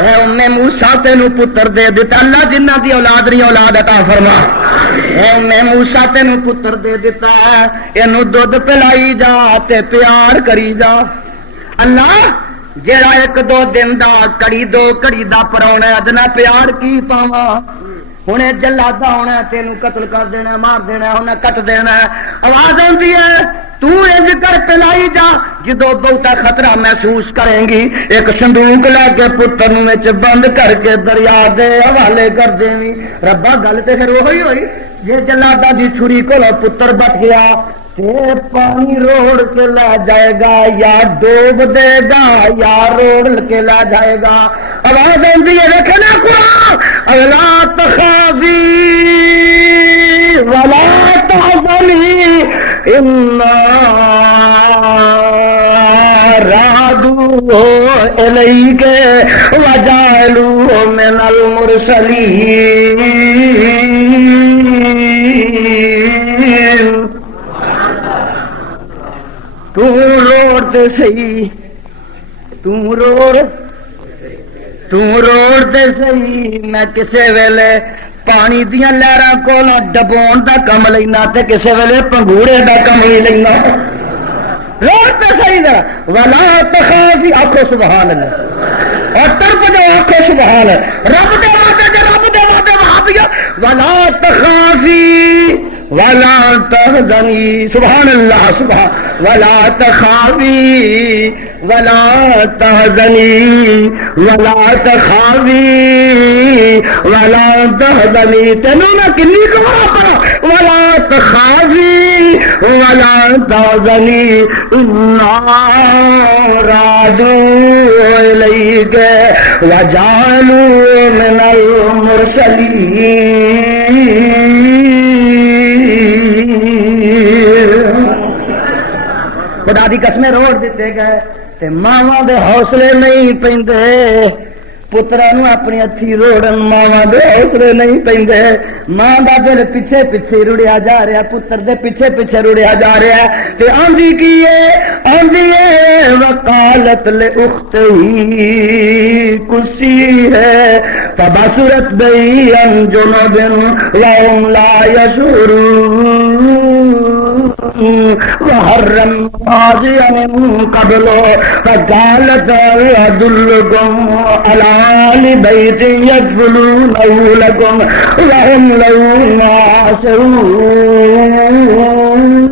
اے ام موسیٰ تینو پتر دے دیتا اللہ جنہ دی اولاد رہی اولاد عطا فرما اے ام موسیٰ تینو پتر دے دیتا ہے اینو دودھ پلائی جا تے پیار کری جا اللہ جیڑا ایک دو دن دا کڑی دو کڑی دا پرونا ادنا پیار کی پاواں ہن جلادا ہونا تینوں قتل کر دینا مار دینا انہیں کٹ دینا آواز آتی ہے تو انج کر پلائی جا جدو بہتا خطرہ محسوس کریں گی ایک صندوق لے کے پتر وچ بند کر کے دریا دے حوالے کر دیویں ربا گل تے پھر وہی ہوئی جے جلادا دی چھری کول پتر بچ گیا پانی روڑ کے لا جائے گا یا ڈوب دے گا یا روڑ کے لا جائے گا آواز آتی ہے دیکھنا قرآن الا تخافی ولا تحزنی انا رادوا الیک وجعلوا من المرسلین تو روڑ تے سہی تو روڑ تے سہی میں کسے ویلے پانی دیاں لہراں کولوں ڈبون دا کم لینا تے کسے ویلے پنگوڑے دا کم ہی لینا روڑ تے سہی ذرا ولا تخافی آکھو سبحان اللہ اور طرف جو آکھو سبحان اللہ رب دے وعدے وہابیا ولا تخافی ولا تحزنی سبحان اللہ سبحان ولا تخافی ولا تحزنی ولا تخافی ولا تحزنی تینوں میں کنی کمرہ پڑا ولا تخافی ولا تحزنی انا رادوا الیک وجعلوا من المرسلین خدا دی قسمیں روڑ دیتے گئے تے ماواں دے حوصلے نہیں پیندے پتراں نوں اپنی ہتھی روڑن ماواں دے حوصلے نہیں پیندے ماں دا دل پیچھے پیچھے رڑیا جا رہا پتر دے پیچھے پیچھے رڑیا جا رہا تے آندی کی آندی وقالت لاختہی کسی ہے فبصرت بی عن جنب وهم لا يشعرون وحرم ماضيا من قبل فقالت أدلكم على آل بيت يكفلونه لكم وهم له ناصرون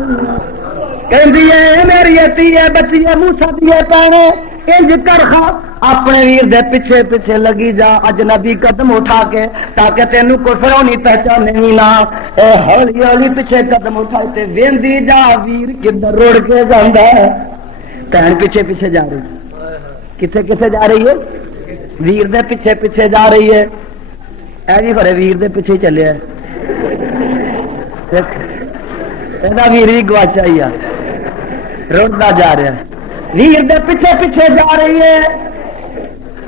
کہندی ہے میری اتی ہے بچی ہے موسیٰ دی پینے انج کر خا اپنے ویر دے پیچھے پیچھے لگی جا اجنبی قدم اٹھا کے تاکہ تینوں کوئی فرعونی پہچانے ہی نہ اے ہولی ہولی پیچھے قدم اٹھائے تے ویندی جا ویر کدھر روڑ کے جاندا ہے کہن پیچھے پیچھے جا رہی کتھے کتھے جا رہی ہے ویر دے پیچھے پیچھے جا رہی ہے اے جی فرے ویر دے پیچھے چلے ہے ایدا ویر ہی گواچا ہی ہے روڑدا جا رہا ہے ویر دے پیچھے پیچھے جا رہی ہے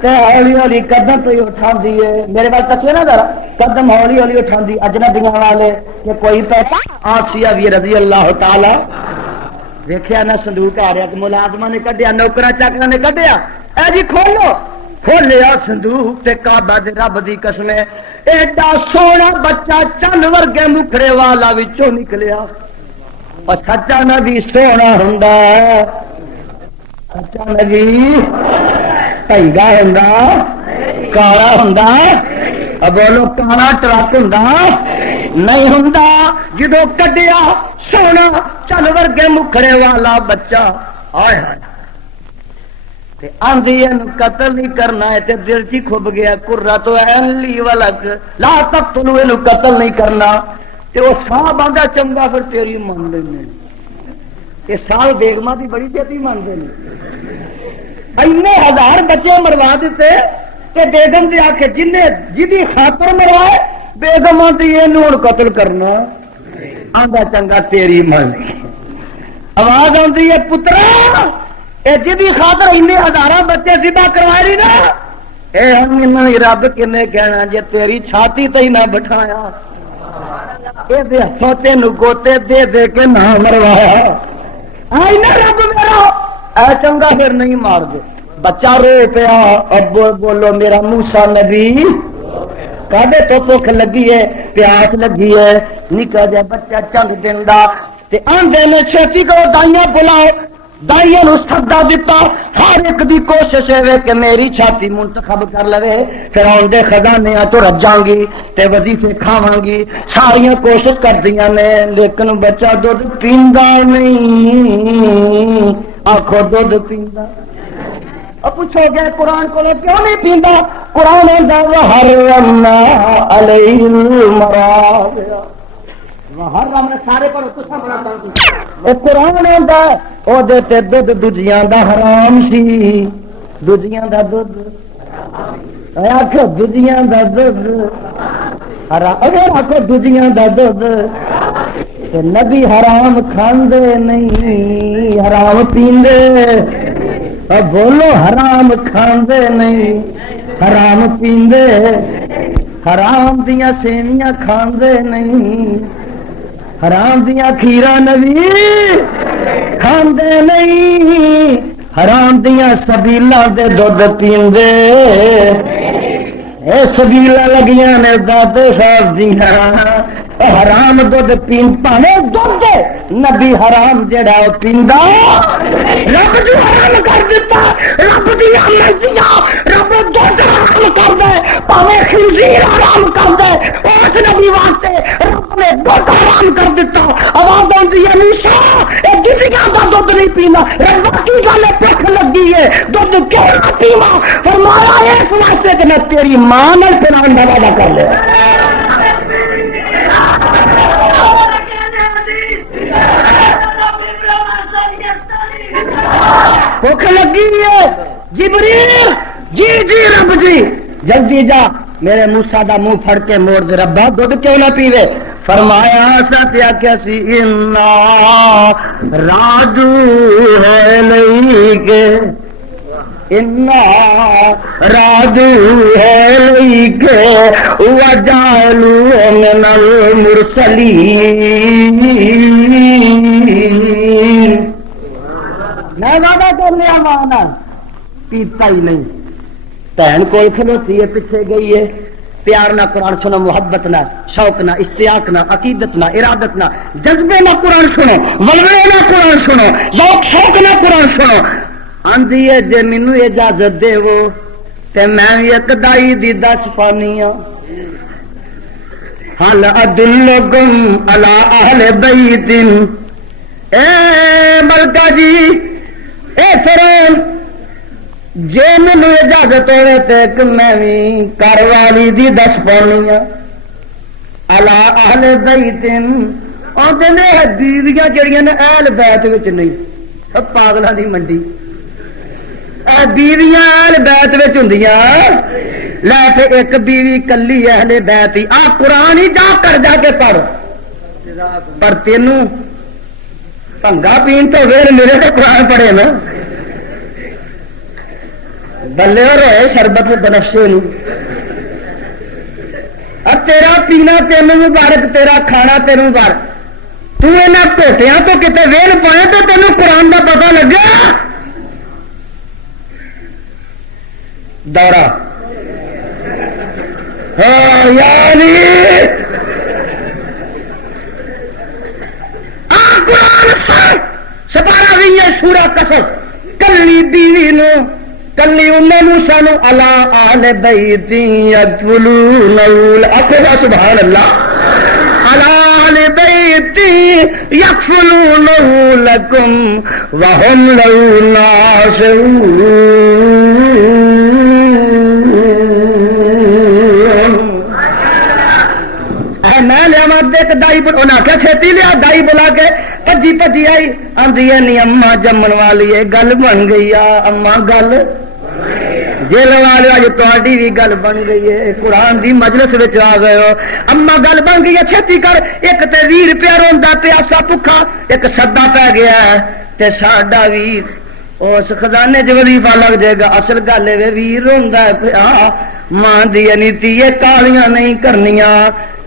تے ہولی ہولی قدم تو اٹھاندی ہے میرے بال تکیے نا ذرا قدم ہولی ہولی اٹھاندی اجنبیاں والے کہ کوئی پہچان آسیہ بھی رضی اللہ تعالی دیکھیا نا صندوق آ رہا کہ ملازمہ نے کڈیا نوکراں چاکراں نے کڈیا اے جی کھولو کھولیا صندوق تے کعبہ دے رب دی قسم ایڈا سونا بچہ چند ورگے مکھڑے والا وچوں نکلیا اور سچا نبی سونا ہوندا ہے سچا نبی ٹھنگا ہوندا کالا ہوندا بولو کالا ٹرک ہوندا نہیں ہوندا جدو کڈیا سونا چل ورگے مکھڑے والا بچہ آئے ہائے تے آندھی قتل نہیں کرنا ہے تے دل چی کھب گیا کرا تو لی والا لا تقتلوا اینو قتل نہیں کرنا تے وہ صاحب آندا چنگا پھر تیری مان لینے یہ سال بیگماں دی بڑی چھتی مانتے ہیں اینے ہزار بچے مروا دیتے تے بیگم دی آکھے جدی خاطر مروائے بیگم آتی یہ قتل کرنا آندا چنگا تیری مان آواز آتی ہے پترا اے جدی خاطر اینے ہزاراں بچے ذبح کروائے نہیں نا اے ہم رب کنے کہنا جے تیری چھاتی تے نہ بٹھایا اے دے ہتھوں تینوں گوتے دے دے کے نہ مروایا آئی نہ رب میرا اے چنگا پھر نہیں مار دے بچہ رو پیا اب بولو میرا موسیٰ نبی کہے تو بھوک لگی ہے پیاس لگی ہے نکا جائے بچہ چند دن دا تے آندے نے چھتی کرو دائیاں بلاؤ دائیاں نو سدا دیتا ہر ایک دی کوشش ہے کہ میری چھاتی منتخب کر لے پھر آندے خزانے تو رجاں گی تے وظیفے کھاواں گی ساریاں کوشش کردیاں نے لیکن بچہ دودھ پیندا نہیں آکھو دودھ پیندا اب پوچھو گے قرآن کو کیوں نہیں پیندا قرآن دا وحرمنا علیہ المراضع وحرم نے سارے پر تساں بڑا قرآن ہوندا او دے تے دودھ دوجیاں دا حرام سی دوجیاں دا دودھ آکھو دوجیاں دا دودھ حرام اگر آکھو دوجیاں دا دودھ تے نبی حرام کھاندے نہیں حرام پیندے بولو حرام کھاندے نہیں حرام پیندے حرام دیاں سیویاں کھاندے نہیں حرام دیاں کھیرا نبی کھاندے نہیں حرام دیاں سبیلاں دے دودھ پیندے اے سبیلاں لگیاں نے دادے صاحب دیاں حرام دودھ پین پانے دودھ نبی حرام جڑا پیندا رب جو حرام کر دیتا رب دی مرضیاں رب دودھ حرام کر دے پاوے خنزیر حرام کر دے اس نبی واسطے رب نے دودھ حرام کر دیتا آواز آندی ہے موسیٰ اے دنیا دا دودھ نہیں پینا رب کی گل بھوک لگی ہے دودھ کیوں نہ پیواں فرمایا اس واسطے کہ میں تیری ماں نال پلانے دا وعدہ کر لیا بھوک لگی ہے جبریل جی جی رب جی جلدی جا میرے موسیٰ دا منہ پھڑ کے موڑ دے ربا دودھ کیوں نہ پیوے فرمایا ساتیا کیسی انا راجو ہے نہیں کہ انا راجو ہے نہیں کہ وجعلو من المرسلین میں وعدہ کر لیا مانا پیتا ہی نہیں بہن کول کھلوتی ہے پیچھے گئی ہے پیار نہ قرآن سنو محبت نہ شوق نہ اشتیاق نہ عقیدت نہ ارادت نہ جذبے نہ قرآن سنو ولولے نہ قرآن سنو ذوق شوق نہ قرآن سنو آندھی ہے جے مینوں اجازت دے وہ تے میں ایک دائی دی 10 پانیاں حل ادلکم علی اہل بیت اے ملکہ جی اے فرعون جے مینوں اجازت ہوے تے میں بھی گھر والی دی 10 پانیاں علی اہل بیت آندے نے بیویاں جڑیاں نے اہل بیت وچ نہیں پاگلاں دی منڈی بیویاں اہل بیت وچ ہوندیاں لے تے ایک بیوی کلی اہل بیت ہی آ قرآن ہی جا کر جا کے پڑھ پر تینوں بھنگا پین تو ویل میرے سے قرآن پڑھے نا بلے اور رہے شربت بنفشے نو اب تیرا پینا تینوں مبارک تیرا کھانا تینوں مبارک تو انہاں ٹوٹیاں تو کتے ویل پائے تو تینوں قرآن کا پتہ لگا دورہ یعنی قرآن سپارہ بھی ہے سورہ قصص کلی بیوی نو کلی انہوں نے سانو علی اہل بیت یدخلون اکبر سبحان اللہ بیتی یکفلونہ لکم وہم لہو ناصرون۔ میں لیا ایک دائی انہیں آخیا چھتی لیا، دائی بلا کے پجی پجی آئی، آدھی نہیں اما جمن والی ہے، گل بن گئی آ اما گل جیل والے اج تہاڈی بھی گل بن گئی ہے، قرآن دی مجلس وچ آ گئے ہو، اما گل بن گئی ہے، چھتی کر، ایک تے 20 روپیہ روندا پیاسا بھکھا، ایک سدا پی گیا ہے تے ساڈا ویر اس خزانے چ وظیفہ لگ جائے گا۔ اصل گل ہے ویر روندا پیا ماں دی نیتی کالیاں نہیں کرنیاں،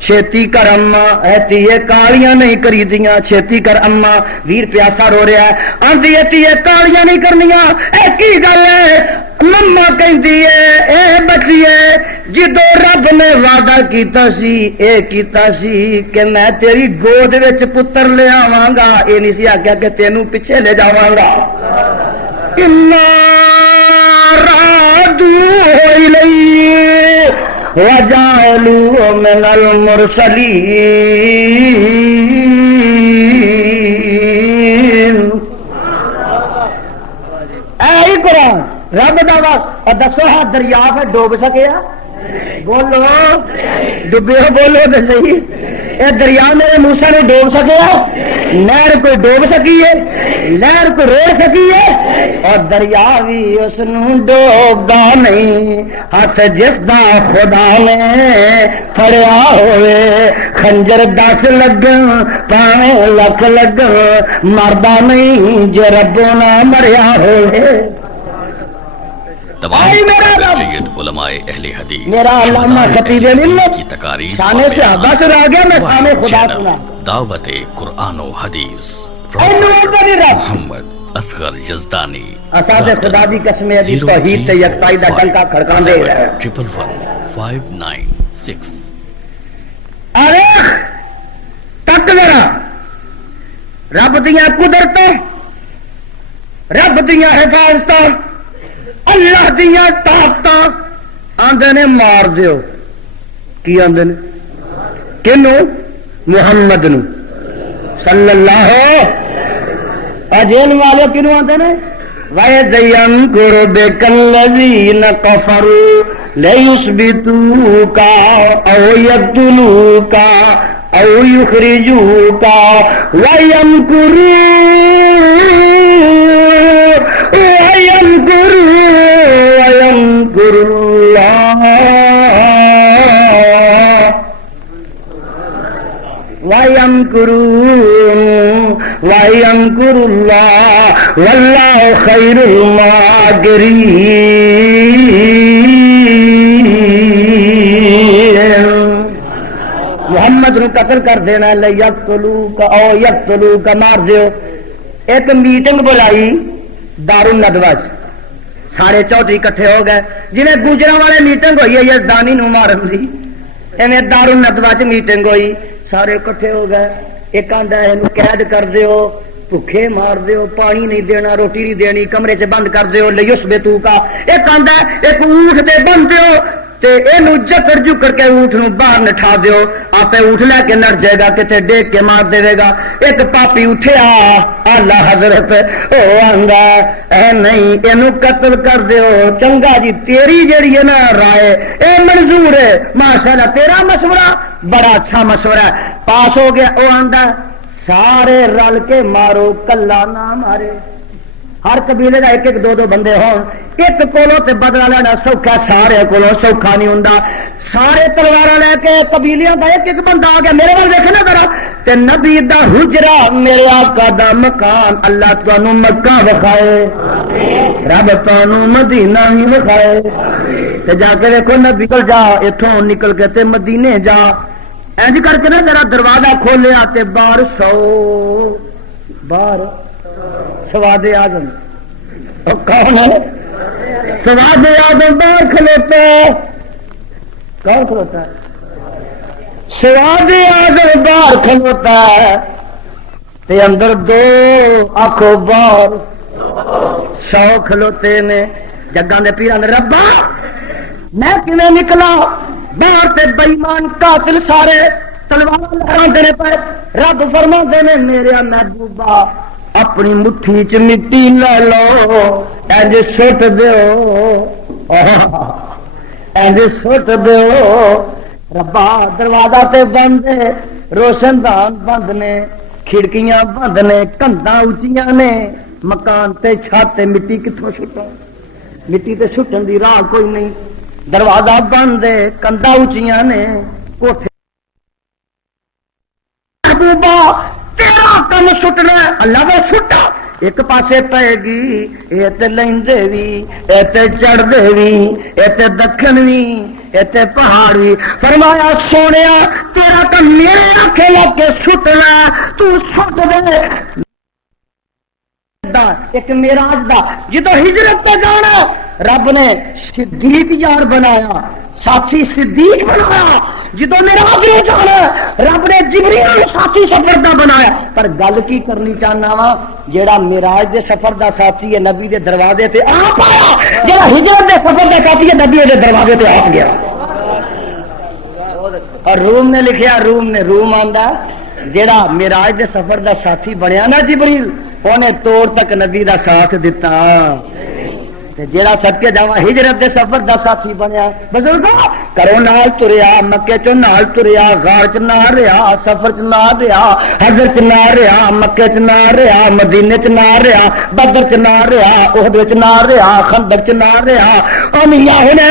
چھتی کر اما، تیے کالیاں نہیں کری دیاں، چھتی کر اما، ویر پیاسا رو رہا ہے، آندی تیے کالیاں نہیں کرنیاں، اے کی گل ہے؟ مما کہندی ہے اے بچیے جدو رب نے وعدہ کیتا سی اے کیتا سی کہ میں تیری گود وچ پتر لے آواں گا، اے نہیں سی آکھیا کہ تینوں پیچھے لے جاواں گا۔ انا رادوا الیہ وجعلوه من المرسلین۔ اے قرآن رب دا اور دسو ہاں دریا پہ ڈوب سکے؟ بولو ڈبے ہو، بولو تو صحیح، یہ دریا میرے موسیٰ نے ڈوب سکے؟ نہر کوئی ڈوب سکی ہے؟ نہر کو روڑ سکی ہے؟ اور دریا بھی اس نوں ڈوبدا نہیں، ہاتھ جس دا خدا نے پھڑیا ہوئے، خنجر 10 لگن پاویں لکھ لگن، مردا نہیں جو ربوں نہ مریا ہوئے۔ تمام سید علماء اہل حدیث میرا علامہ خطیب ملت کی تقاریر شان صحابہ سے آ گیا، میں شان خدا سنا۔ دعوت قرآن و حدیث محمد اصغر یزدانی، اساس خدا دی قسم ہے جی توحید تے یکتائی دا ڈنکا کھڑکان دے رہا ہے۔ 1111596 ارے تک ذرا رب دیاں قدرتیں، رب دیاں حفاظتاں، اللہ دیاں طاقتاں، آندے نے مار دیو، کی آندے نے کنوں؟ محمد نو صلی اللہ اجین والے کنوں آندے نے؟ وَيَذْيَمْكُرُ بِكَ الَّذِينَ كَفَرُوا لَيُثْبِتُوكَ أَوْ يَقْتُلُوكَ أَوْ يُخْرِجُوكَ وَيَمْكُرُ اللَّهُ وَيَمْكُرُ اللَّهُ وَاللَّهُ خَيْرُ الْمَاكِرِينَ۔ محمد نو قتل کر دینا، لیقتلوک او یقتلوک، مار دیو۔ ایک میٹنگ بلائی دارالندوہ، سارے چودھری کٹھے ہو گئے، جنہیں گجرا والے میٹنگ ہوئی ہے یزدانی نو مارن دی، ایویں دارالندوہ چ میٹنگ ہوئی، سارے کٹھے ہو گئے۔ ایک آندا ہے قید کر دیو، بھوکے مار دیو، پانی نہیں دینا، روٹی نہیں دینی، کمرے سے بند کر دیو، لیثبتوک۔ ایک آندا ہے ایک اونٹ دے بند دیو تے اینو جکڑ جکڑ کے اونٹ نو باہر نٹھا دیو، آپ اونٹ لے کے نٹ جائے گا، کتے ڈیک کے مار دے گا۔ ایک پاپی اٹھیا آلہ حضرت، او آندا اے نہیں اینو قتل کر دیو، چنگا جی تیری جڑی ہے نا رائے اے منظور ہے، ماشاءاللہ تیرا مشورہ بڑا اچھا مشورہ ہے، پاس ہو گیا۔ او آندا سارے رل کے مارو، کلا نہ مارے، ہر قبیلے کا ایک ایک دو دو بندے ہون، ایک کولو تے بدلا لینا سوکھا، سارے کولو سوکھا نہیں ہوندا۔ سارے تلوار لے کے قبیلیاں کا ایک ایک بندہ آ گیا، میرے وال دیکھنا ذرا، تے نبی دا حجرا، میرے آقا دا مکان، اللہ تانوں مکہ وکھائے، رب تانوں مدینہ ہی وکھائے، تے جا کے دیکھو نبی کل جا، اتھوں نکل کے تے مدینے جا، اینج کر کے نا ذرا دروازہ کھولیا تے باہر باہر سواد اعظم کون ہے؟ سواد اعظم باہر کھلوتا ہے، کون کھلوتا ہے؟ سواد اعظم باہر کھلوتا ہے تے اندر دو آنکھوں باہر 100 کھلوتے نے، جگاں دے پیراں دے ربا میں کیویں نکلا باہر تے بے ایمان قاتل سارے تلوار لہراندے نے پے رب فرماندے نے میرے محبوبا اپنی مٹھی چ مٹی لے لو انج سٹ دیو انج سٹ دیو ربا دروازہ تے بند روشن دان بند نے کھڑکیاں بند نے کنداں اونچیاں نے مکان تے چھت تے مٹی کتھوں سٹاں مٹی تے سٹن دی راہ کوئی نہیں دروازہ بند ہے کنداں اونچیاں نے کوٹھے محبوبا تیرا کم سٹنا اللہ دا سٹا ایک پاسے پے گی اے تے لیندے وی اے تے چڑھدے وی اے تے دکھن وی اے تے پہاڑ وی فرمایا سونیا تیرا کم میرے آنکھیں لگ کے سٹنا تو سٹ دے ایک میراج دا جدو ہجرت تے جانا رب نے صدیق یار بنایا ساتھی صدیق بنایا جدو میراج میں جانا رب نے جبریل ساتھی سفر دا بنایا پر گل کی کرنی چاہنا وا جیڑا میراج دے سفر دا ساتھی ہے نبی دے دروازے تے آ پایا جیڑا ہجرت دے سفر دا ساتھی ہے نبی دے دروازے تے آ گیا اور روم نے لکھیا روم آندا جیڑا میراج دے سفر دا ساتھی بنیا نا جبریل اونے توڑ تک نبی دا ساتھ دتا تے جیڑا سدکے جاواں ہجرت دے سفر دا ساتھی بنیا بزرگو کرو نال تریا مکے چ نال تریا غار چ نہ رہیا سفر چ نہ رہیا حضر چ نہ رہیا مکے چ نہ رہیا مدینے چ نہ رہیا بدر چ نہ رہیا احد وچ نہ رہیا خندق چ نہ رہیا او میاں ہنے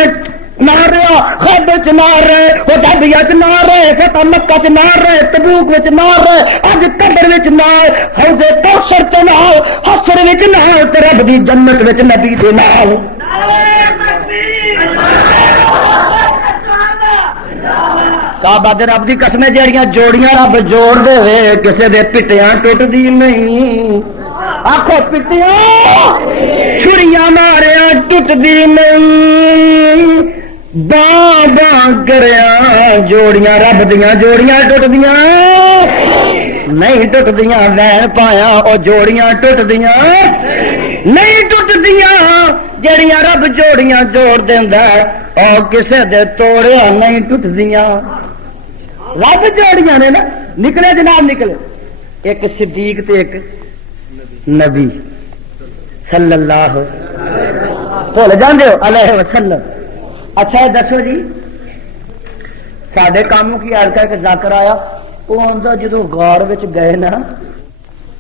نہ رہا خیبر چ نہ رہے حدیبیہ چ نہ رہے فتح مکہ چ نہ رہے تبوک وچ نہ رہے اج قبر وچ نہ حوض کوثر تے نہ حشر وچ نہ تے رب دی جنت وچ نبی دے نال کعبہ دے رب دی قسمیں جڑیاں جوڑیاں رب جوڑ دے کسے دے پٹیاں ٹوٹدی نہیں آخو پٹیاں چھریاں ماریا ٹوٹدی نہیں باں باں کریا جوڑیاں رب دیاں جوڑیاں ٹوٹدیاں نہیں ٹوٹدیاں وین پایا او جوڑیاں ٹوٹدیاں نہیں ٹوٹدیاں جڑیاں رب جوڑیاں جوڑ دیندا او کسے دے توڑیا نہیں ٹوٹدیاں رب جوڑیاں نے نا نکلے جناب نکلے ایک صدیق تے ایک نبی صلی اللہ بھول جاندے ہو علیہ وسلم اچھا ہے دسو جی ساڈے کاموں کی عرض کر کے ذکر آیا وہ آندا جدو غار وچ گئے نا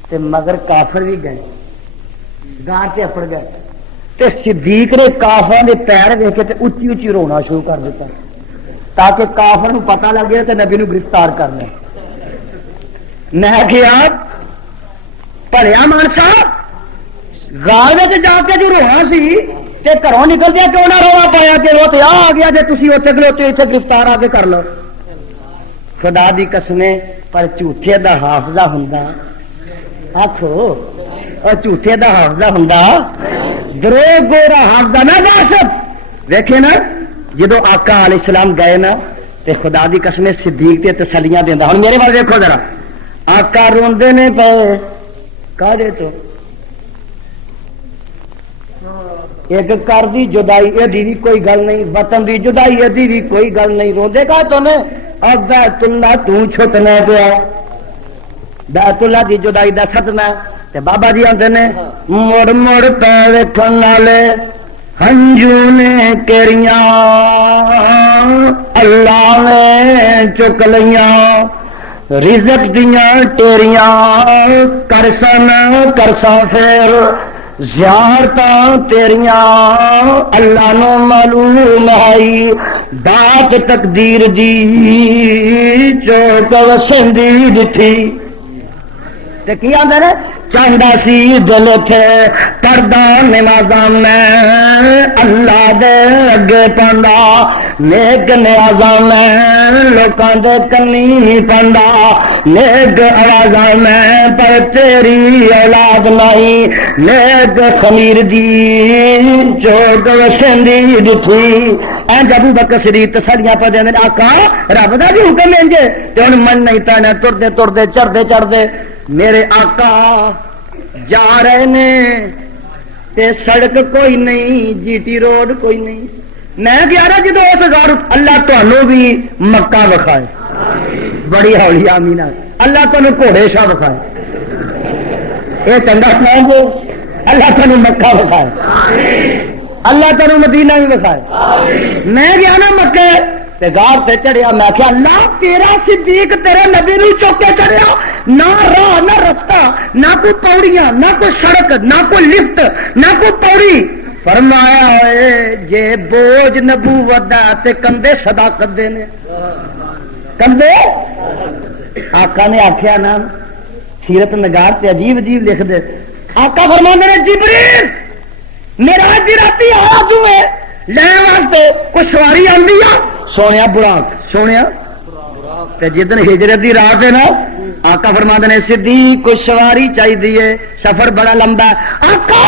تے مگر کافر بھی گئے غار تے اپڑ گئے تے صدیق نے کافراں دے پیر ویکھ کے تے اونچی اونچی رونا شروع کر دیتا تاکہ کافر نوں پتہ لگ جائے تے نبی نوں گرفتار کر لے میں کہیا بھلیا مان صاحب غار وچ جا کے جو رونا سی تے گھروں نکل دیا کیوں نہ رونا پایا کہ وہ تو آ گیا جی تھی اتنے کھلوتے اتنے گرفتار آ کے کر لو خدا دی قسمیں پر جھوٹے دا حافظہ ہوندا آکھو اور جھوٹے دا حافظہ ہوندا دروغ گورا حافظہ نہ دس ویکھے نا جدو آقا علیہ السلام گئے نا تے خدا دی قسمیں صدیق تے تسلیاں دیندا ہن میرے وال دیکھو ذرا آقا روندے نے پے کاہدے تو ایک کر دی جدائی یہ بھی کوئی گل نہیں وطن دی جدائی یہ بھی کوئی گل نہیں روندے کا تو نے اب بیت اللہ تو چھٹنا پیا بیت اللہ دی جدائی دا صدمہ تے بابا جی آندے نے مڑ مڑ پے ویکھن والے ہنجو نے کیریاں اللہ نے چک لیاں رزق دیاں ٹیریاں کرساں پھر زیارتاں تیریاں اللہ نو معلوم ہے دات تقدیر دی چوک وسندی دٹھی تے کی آندے نے چاہندا سی دل تھے پردہ نمازاں میں اللہ دے اگے پاندا نیک نیازاں میں لوکاں دے کنی پاندا نیک آوازاں میں پر تیری اولاد نہیں نیک خمیر دی چوک وسندی دٹھی اج ابو بکر صدیق تسلیاں پہ دیندے آقا رب دا بھی حکم انجے تے ہن من نہیں تا نہ ٹردے ٹردے چڑھدے چڑھدے میرے آقا جا رہے نے تے سڑک کوئی نہیں جی ٹی روڈ کوئی نہیں میں گیا نا جدو اس غار اللہ تانوں بھی مکہ وکھائے بڑی ہولی آمینہ اللہ تمہیں گھوڑے شاہ بکھائے یہ چنگا قوم ہو اللہ تمہیں مکہ بکھائے اللہ تمہیں مدینہ بھی بکھائے میں گیا نا مکے گار سے چڑھیا میں کیا اللہ تیرا صدیق تیرے نبی نو چوک کے چڑھیا نہ راہ نہ رستہ نہ کوئی پوڑیاں نہ کوئی سڑک نہ کوئی لفٹ نہ کوئی پوڑی فرمایا ہوئے جے بوجھ نبوت دا تے کندھے صداقت دے نے کندھے آقا نے آخیا نا سیرت نگار تے عجیب عجیب لکھ دے آقا فرماندے نے جبریل میرا جی راتی آیا جوئے لین واسطے کوئی سواری آندی آ سونے براق سونے جدن ہجرت دی رات ہے نا آقا فرماندے نے صدیق کوئی سواری چاہیے سفر بڑا لمبا ہے آقا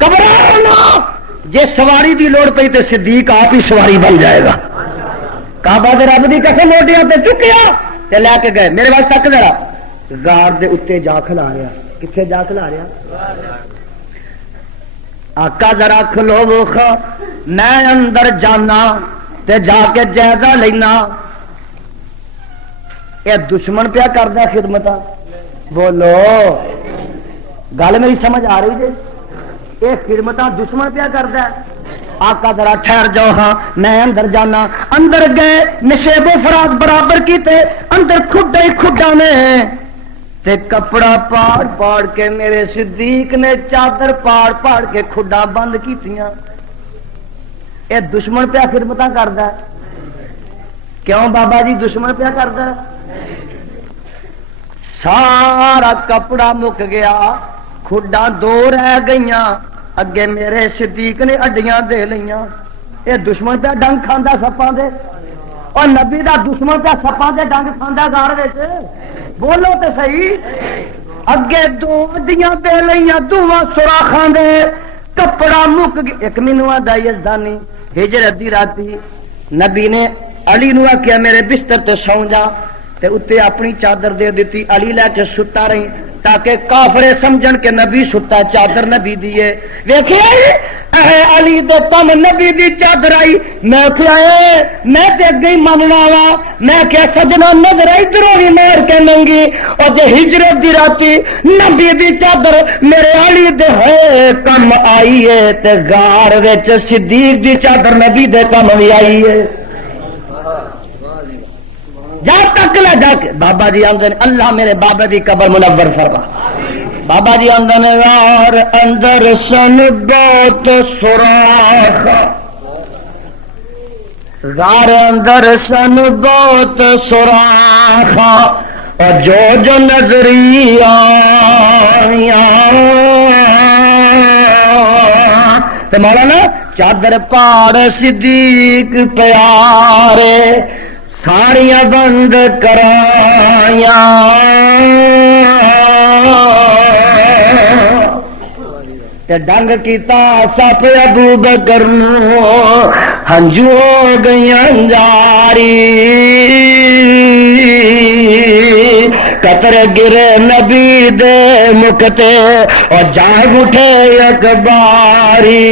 گھبراؤ نہ جے سواری دی لوڑ پئی تے صدیق آپ ہی سواری بن جائے گا کعبہ دے رب دی قسم موٹیاں تے چکیا تے لے کے گئے میرے واسطے تک ذرا غار دے اوتے جا کھلا رہا کتنے جا کھلا رہا آقا ذرا کھلو وخا میں اندر جانا تے جا کے جائزہ لینا یہ دشمن پیا کردا خدمت بولو گل میری سمجھ آ رہی جی یہ خدمت دشمن پیا کردا آقا ذرا ٹھہر جاؤ ہاں میں اندر جانا اندر گئے نشیب و فرات برابر کیتے اندر کھڈا ہی کھڈا نے تے کپڑا پاڑ پاڑ کے میرے صدیق نے چادر پاڑ پاڑ کے کھڈا بند کیتیاں اے دشمن پیا خدمت کردا کیوں بابا جی دشمن پیا کردا سارا کپڑا مک گیا کھڈا دو رہ گئیاں اگے میرے صدیق نے اڈیاں دے لیاں اے دشمن پیا ڈنگ کھاندا سپاں دے اور نبی دا دشمن پیا سپاں دے ڈنگ کھاندا گھر وچ بولو تے صحیح اگے دو اڈیاں دے لیاں دوواں سوراخاں دے کپڑا مک گیا ایک مینوں دا یزدانی ہجرت دی راتی نبی نے علی نو آخیا میرے بستر تے سو جا تے اتنے اپنی چادر دے دیتی علی لے کے ستا رہی تاکہ کافرے سمجھن کہ نبی ستا چادر نبی دیے ویکھیا اے علی دے تم نبی دی چادر آئی میں کیا میں تے اگے ہی مننا وا میں کیا سجنا نظر ادھروں بھی مار کے ننگی اور جے ہجرت دی راتی نبی دی چادر میرے علی دے ہے کم آئی ہے تے غار وچ صدیق دی چادر نبی دے کم بھی آئی ہے جا تک لے جا کے بابا جی آمدے اللہ میرے بابا دی قبر منور فرما بابا جی آمدے یار اندر سن بہت سوراخ غار اندر سن بہت سوراخ اور جو جو نظری آیاں تے مولانا چادر پاڑ صدیق پیارے ساڑیاں بند کرایاں تے ڈنگ کیتا سپ ابو بکر نو ہنجو ہو گئیاں جاری قطر گرے نبی دے مکتے اور جاگ اٹھے اکباری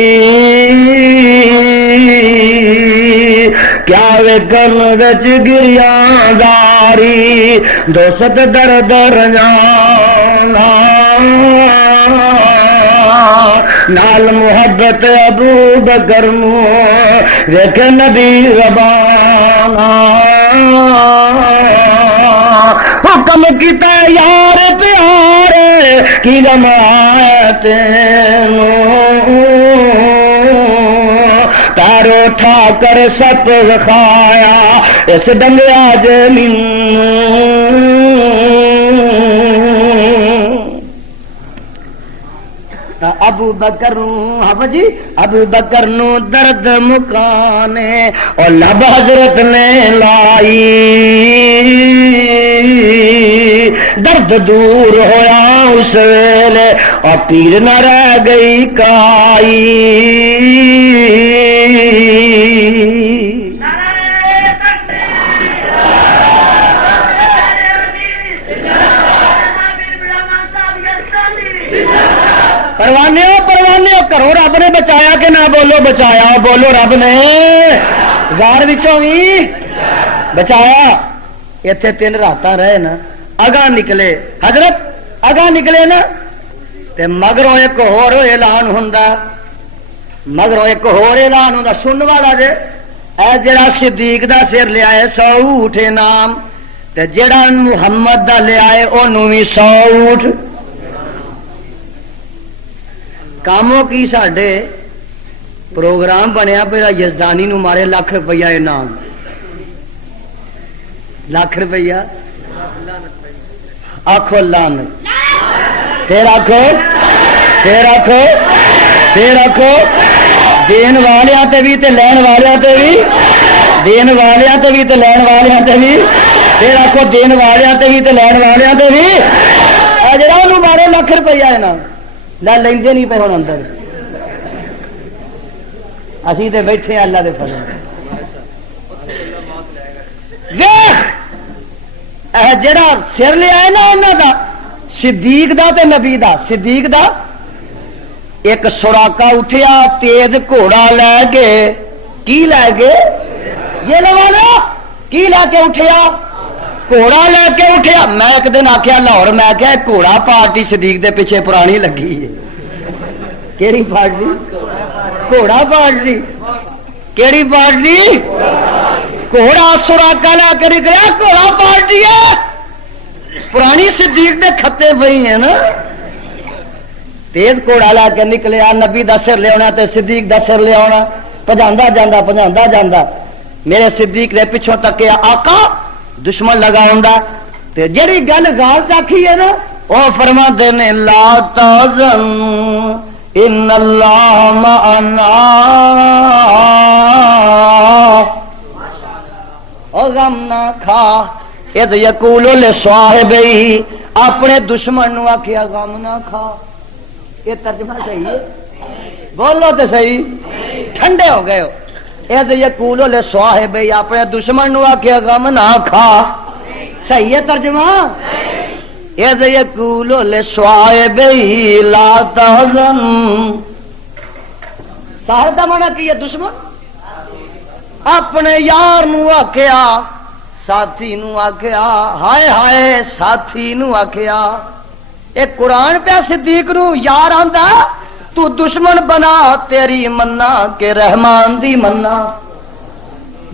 کیا وے کر وچ گریاں داری دوست در در جانا نال محبت ابو بکر نو ویکھ نبی ربانا حکم کیتا یار پیارے کی غم آیا تینوں تارو اٹھا کر سپ کھایا اس ڈنگیا زمین ابو بکر ہاں جی ابو بکر نو درد مکانے اور لب حضرت نے لائی درد دور ہویا اس ویلے اور پیر نہ رہ گئی کائی پروانے کرو رب نے بچایا کہ نہ بولو بچایا بولو رب نے غار وچوں بھی بچایا اتنے 3 رات رہے نا اگاں نکلے حضرت اگاں نکلے نا تے مگروں ایک ہور اعلان ہوندا مگروں ایک ہور اعلان ہوندا سنن والا جے اے جڑا صدیق دا سر لیا ہے 100 اونٹ انعام تے جڑا محمد دا لیا ہے اونوں وی 100 اونٹ کاموں کی ساڈے پروگرام بنیا پا یزدانی نو مارے لاکھ روپیہ انعام لاکھ روپیہ آخو لعنت پھر آخو پھر آخو پھر آخو دین والیاں تے بھی تے لین والیاں تے بھی دین والیاں تے بھی تے لین والیاں تے بھی پھر آخو دین والیاں تے بھی تے لین والیاں تے بھی اجرا انہوں مارے لاکھ روپیہ انعام لا لیندے نہیں پے ہن اندر اسی تے بیٹھے ہیں اللہ دے فضل ویکھ جڑا سر لیا ہے نا انہاں دا صدیق دا تے نبی دا صدیق دا ایک سوراخا اٹھیا تیز گھوڑا لے کے کی لے کے یہ لوانا کی لے کے اٹھیا گھوڑا لے کے اٹھیا میں ایک دن آخیا لاہور میں آخیا گھوڑا پارٹی صدیق دے پیچھے پرانی لگی ہے کیڑی پارٹی گھوڑا پارٹی کیڑی پارٹی گھوڑا سوراخا لے کے نکلیا گھوڑا پارٹی ہے پرانی صدیق دے کھتے پئی ہیں نا تیز گھوڑا لا کے نکلیا نبی دا سر لیا تے صدیق دا سر لیا پجاندا جاندا میرے صدیق نے پچھوں تکیا آقا دشمن لگا ہوندا تے جڑی گل غال آکھی ہے نا او فرماندے نے لا تحزن ان اللہ معنا او غم نہ کھا اذ یقول لصاحبہ اپنے دشمن نو آکھیا غم نہ کھا یہ ترجمہ صحیح ہے بولو تو صحیح ٹھنڈے ہو گئے ہو اذ یقول لصاحبہ اپنے دشمن نو آکھیا غم نہ کھا صحیح ہے ترجمہ اذ یقول لصاحبہ لا تحزن صاحب دا معنی کی ہے دشمن اپنے یار نو آکھیا ساتھی نو آکھیا ہائے ہائے ساتھی نو آکھیا اے قرآن پہ صدیق نو یار آندا تو دشمن بنا تیری منا کہ رحمان دی منا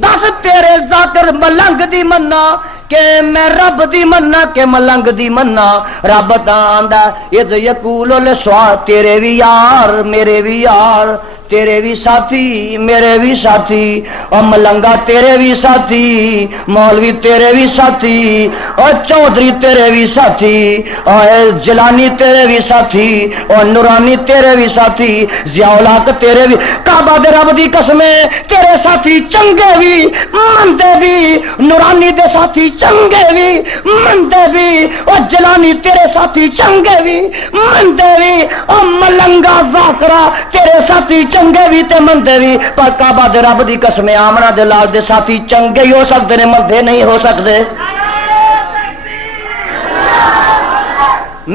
دس تیرے ذاکر ملنگ دی منا کہ میں رب دی منا کہ ملنگ دی منا رب آندا اذ یقول لسوا تیرے بھی یار میرے بھی یار تیرے بھی ساتھی میرے بھی ساتھی اور ملنگا تیرے بھی ساتھی مولوی تیرے بھی ساتھی اور چودھری تیرے بھی ساتھی اور جلانی تیرے بھی ساتھی اور نورانی تیرے بھی ساتھی ضیاء-ال-حق تیرے بھی کعبہ دے رب دی قسمیں تیرے ساتھی چنگے بھی مندے بھی نورانی دے ساتھی چنگے بھی مندے بھی اور جلانی تیرے ساتھی چنگے بھی مندے بھی اور ملنگا ذاکرہ تیرے ساتھی چنگے بھی تے مندے بھی پر کعبہ دے رب دی قسم آمنہ دے لال دے ساتھی چنگے ہی ہو سکتے نے مندے نہیں ہو سکتے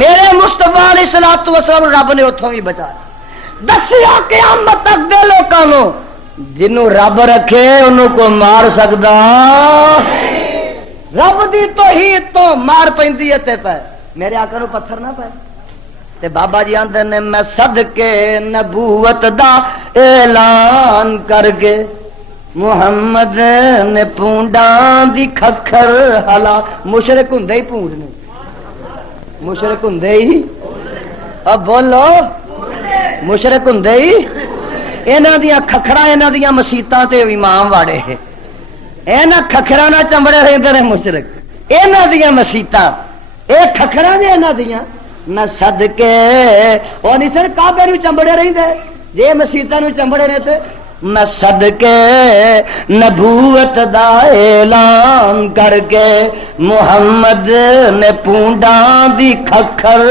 میرے مصطفیٰ علیہ السلام رب نے اتھوں بھی بچا دسیا قیامت تک دے لوکانوں جنوں رب رکھے انہوں کو مار سکدا رب دی توحید تو مار پیندی ہے تے پہ میرے آقا نو پتھر نہ پائے تے بابا جی آندے نے میں صدقے نبوت دا اعلان کر کے محمد نے پونڈاں دی کھکھر حلا مشرک ہوندے ہی پونڈ نے مشرک ہوندے ہی اب بولو مشرک ہوندے ہی انہاں دیاں کھکھراں انہاں دیاں مسیتاں تے امام واڑے انہاں کھکھراں نہ چمڑے رہندے نے مشرک انہاں دیاں مسیتاں اے کھکھراں نے انہاں دیاں نہ صدقے وہ نہیں سر کعبے نو چمبڑے رہندے جے مسیتاں نو چمبڑے نے تے میں صدقے نبوت دا اعلان کر کے محمد نے پونڈاں دی کھکھر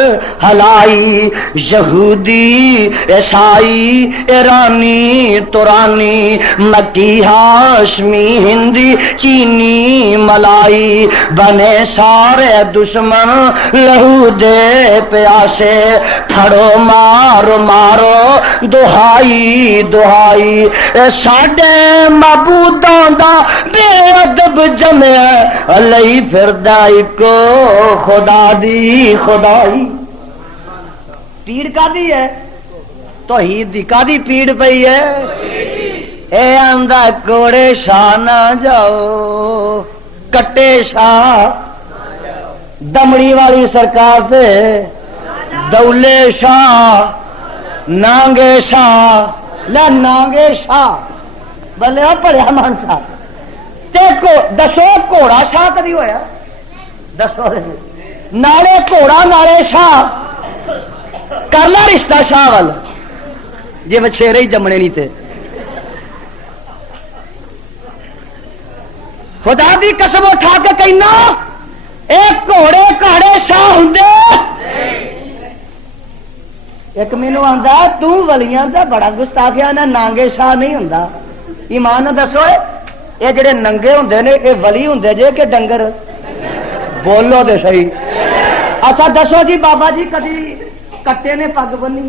ہلائی یہودی عیسائی ایرانی تورانی مکی ہاشمی ہندی چینی ملائی بنے سارے دشمن لہو دے پیاسے پھڑو مارو مارو دہائی دہائی ساڈے معبوداں دا بے ادب جمیا لئی پھردا اکو خدا دی خدائی پیڑ کادی ہے توحید دی کادی پیڑ پئی ہے اے آندا کوڑے شاہ نہ جاؤ کٹے شاہ دمڑی والی سرکار پہ دولے شاہ نانگے شاہ لا نانگے شاہ بلے پڑھیا مان صاحب تے کو دسو گھوڑا شاہ کدی ہویا دسو نالے گھوڑا نالے شاہ کر لا رشتہ شاہ وال جی وچھیرے ہی جمنے نہیں تھے خدا دی قسم اٹھا کے کہنا ایک گھوڑے کاڑے شاہ ہوندے ایک مینوں آندا تو ولیاں دا بڑا گستاخیا نہ نانگے شاہ نہیں ہوندا ایمان نال دسو اے جڑے ننگے ہوندے نے اے ولی ہوندے جے کہ ڈنگر بولو دے صحیح اچھا دسو جی بابا جی کدی کٹے نے پگ بنی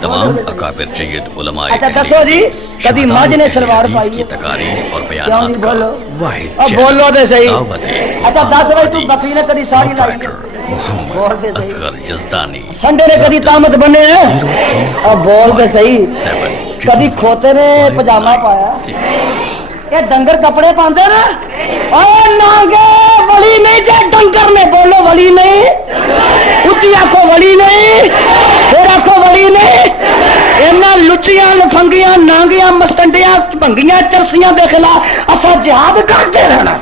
تمام اکابر جید علماء اچھا دسو جی کدی مجھ نے سلوار پائی کی تقاریر اور بیانات کا واحد بولو دے صحیح دعوت اچھا دس بھائی تو بکری نے کدی ساری لائی محمد اصغر یزدانی سنڈے نے کدی تامت بنے اور بول دے صحیح کدی کھوتے نے پجامہ پایا یہ ڈنگر کپڑے پاندے نا نانگے ولی نہیں جے ڈنگر نے بولو ولی نہیں اچھی آخو ولی نہیں پھر آخو ولی نہیں اینا لچیاں لفنگیاں نانگیاں مستنڈیاں بھنگیاں چرسیاں دے خلاف اسا جہاد کرتے رہنا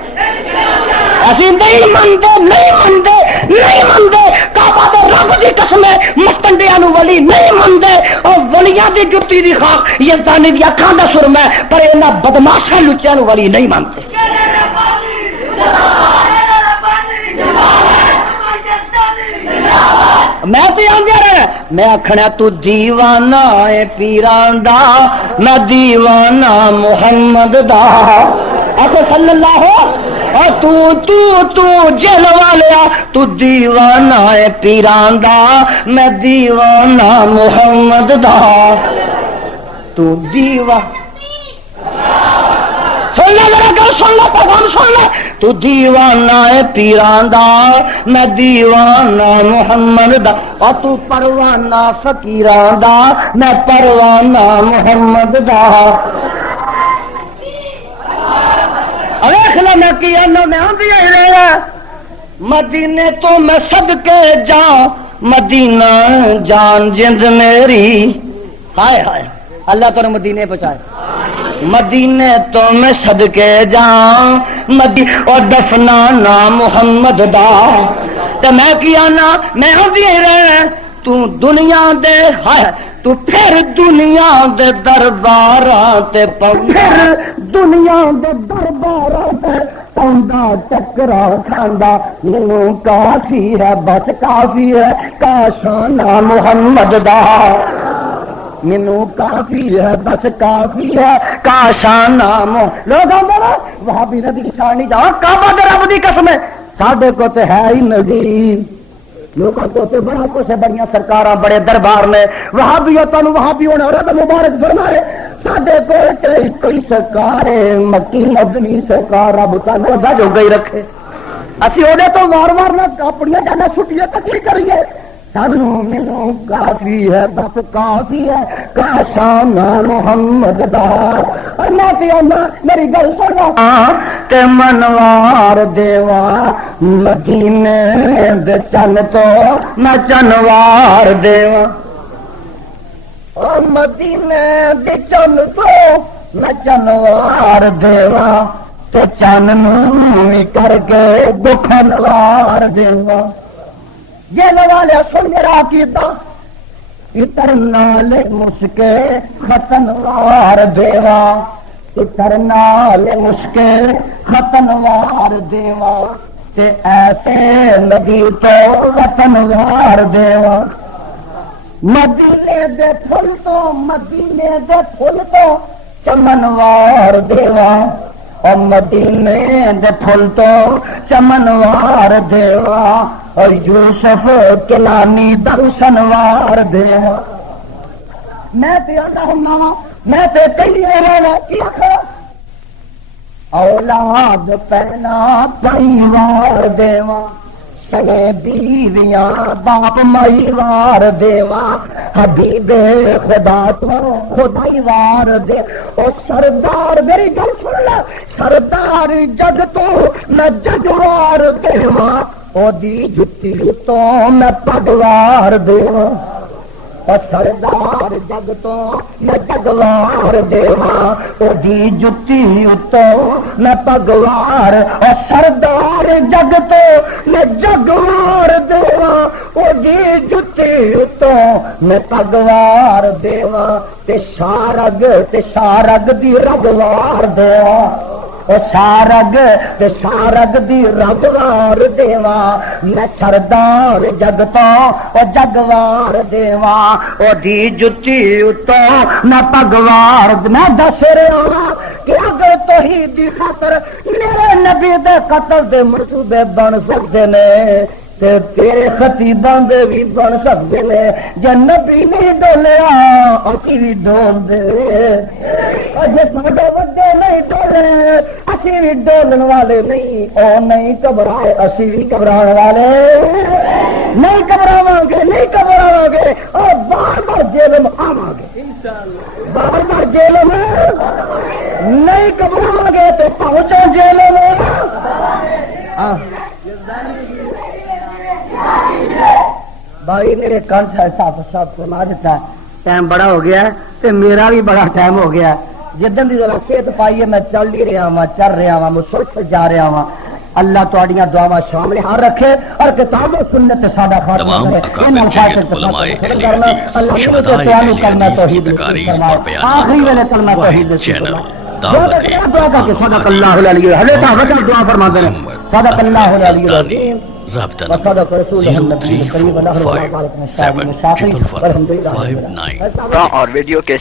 اسی نہیں منتے نہیں منتے نہیں منتے کعبہ دے رب دی قسم ہے مستنڈیاں نو ولی نہیں منتے اور ولیاں دی جُتی دی خاک یزدانی دی اکھاں دا سرم ہے پر انہاں بدماشاں لچیاں نو ولی نہیں منتے میں تو آندے رہنا میں آکھنا تو دیوانہ ہے پیران دا میں دیوانہ محمد دا آخو صلی اللہ اور تو جل والیا تو دیوانہ ہے پیران دا میں دیوانہ محمد دا تو سن لے میرا گل سن لے پیغام سن لے تو دیوانہ ہے پیران دا میں دیوانہ محمد دا اور تو پروانہ فقیران دا میں پروانہ محمد دا میں کیا میں مدینے تو میں صدقے جا مدینہ جان جند میری ہائے ہائے اللہ تعالی مدینے پہنچائے مدینے تو میں صدقے جا اور دفنانا محمد دا تو میں کیا نا میں رہنا تو دنیا دے ہائے تو پھر دنیا دے درباراں تے پھر دنیا دے درباراں تے پوندا چکرا کھاندا مینوں کافی ہے بس کافی ہے کاشانہ محمد دا مینوں کافی ہے بس کافی ہے کاشانہ لوگ آندے نا وہابی نبی شان نہیں جا کعبہ دے رب دی قسم ہے ساڈے کو تے ہے ہی نہیں لوگوں کو تے بڑا کچھ ہے بڑیاں سرکاراں بڑے دربار نے وہابیتاں نوں وہابی ہونا رب مبارک فرمائے ساڈے کول کوئی سرکار ہے مکی مدنی سرکار رب تانوں ادا جو گئی رکھے اسی اودے تو وار وار نہ اپنی جانا چھٹیاں تکلی کریے سانوں مینوں کافی ہے بس کافی ہے کاشانہ محمد دا اللہ تے اللہ میری گل سن تے منوار دیوا مدینے دے چن تو میں چنوار دیوا مدینے دے چن تو میں چنوار دیوا تو چن نوں کر کے دکھنوار دیوا یہ لگا لیا سن میرا عقیدہ اتر نال مسکے ختنوار دیوا اتر نال مسکے ختنوار دیوا تے ایسے نبی تو وطنوار دیوا مدینے دے پھل تو چمنوار دیوا اور مدینے دے پھل تو چمنوار دیوا اور یوسف کلانی درشنوار دیوا میں پیادا ہوں میں تے کہیں رہنا کی آخا اولاد پینا پریوار دیواں سگے بیویاں باپ مائی وار دیوا حبیب خدا تو خدائی وار دے او سردار میری گل سن لے سردار جگ تو میں جگوار دیوا او دی جتی تو میں پگوار دیوا سردار جگ تو میں جگوار دیوا او دی جتی تو میں پگوار او سردار جگ تو میں جگوار دیوا او دی جتی تو میں پگوار دیوا تے سارگ دی رگوار دیوا او سارگ دی رگوار دیوا میں سردار جگ تو او جگوار دیوا او دی جتی تو میں پگوار میں دس رہا کہ اگر توحید دی خاطر میرے نبی دے قتل دے منصوبے بن سکتے نے تے تیرے خطیباں دے بھی بن سکتے نے جے نبی نہیں ڈولیا اسی بھی ڈول دے جے ساڈے وڈے نہیں ڈولے اسی بھی ڈولن والے نہیں او نہیں گھبرائے اسی بھی گھبرانے والے نہیں گھبراواں گے اور بار بار جیل میں آواں گے بار بار جیل میں نہیں گھبراواں گے تو پہنچو جیل میں بھائی میرے کان سے صاحب فرما دیتا ہے ٹائم بڑا ہو گیا ہے تے میرا بھی بڑا ٹائم ہو گیا ہے جدن دی ذرا صحت پائی ہے میں چل ہی رہا ہوں چل رہا ہوں مسلسل جا رہا ہوں اللہ تہاڈیاں دعاواں شامل ہاں رکھے اور کتاب و سنت ساڈا خاتمہ تمام اکابر جید علماء اہل حدیث شہداء اہل حدیث کی تقاریر اور بیانات کا واحد چینل دعوت صدق اللہ العلی حضرت دعا فرما دیں صدق اللہ العلی العظیم رابطہ نمبر 03457 اور ویڈیو کے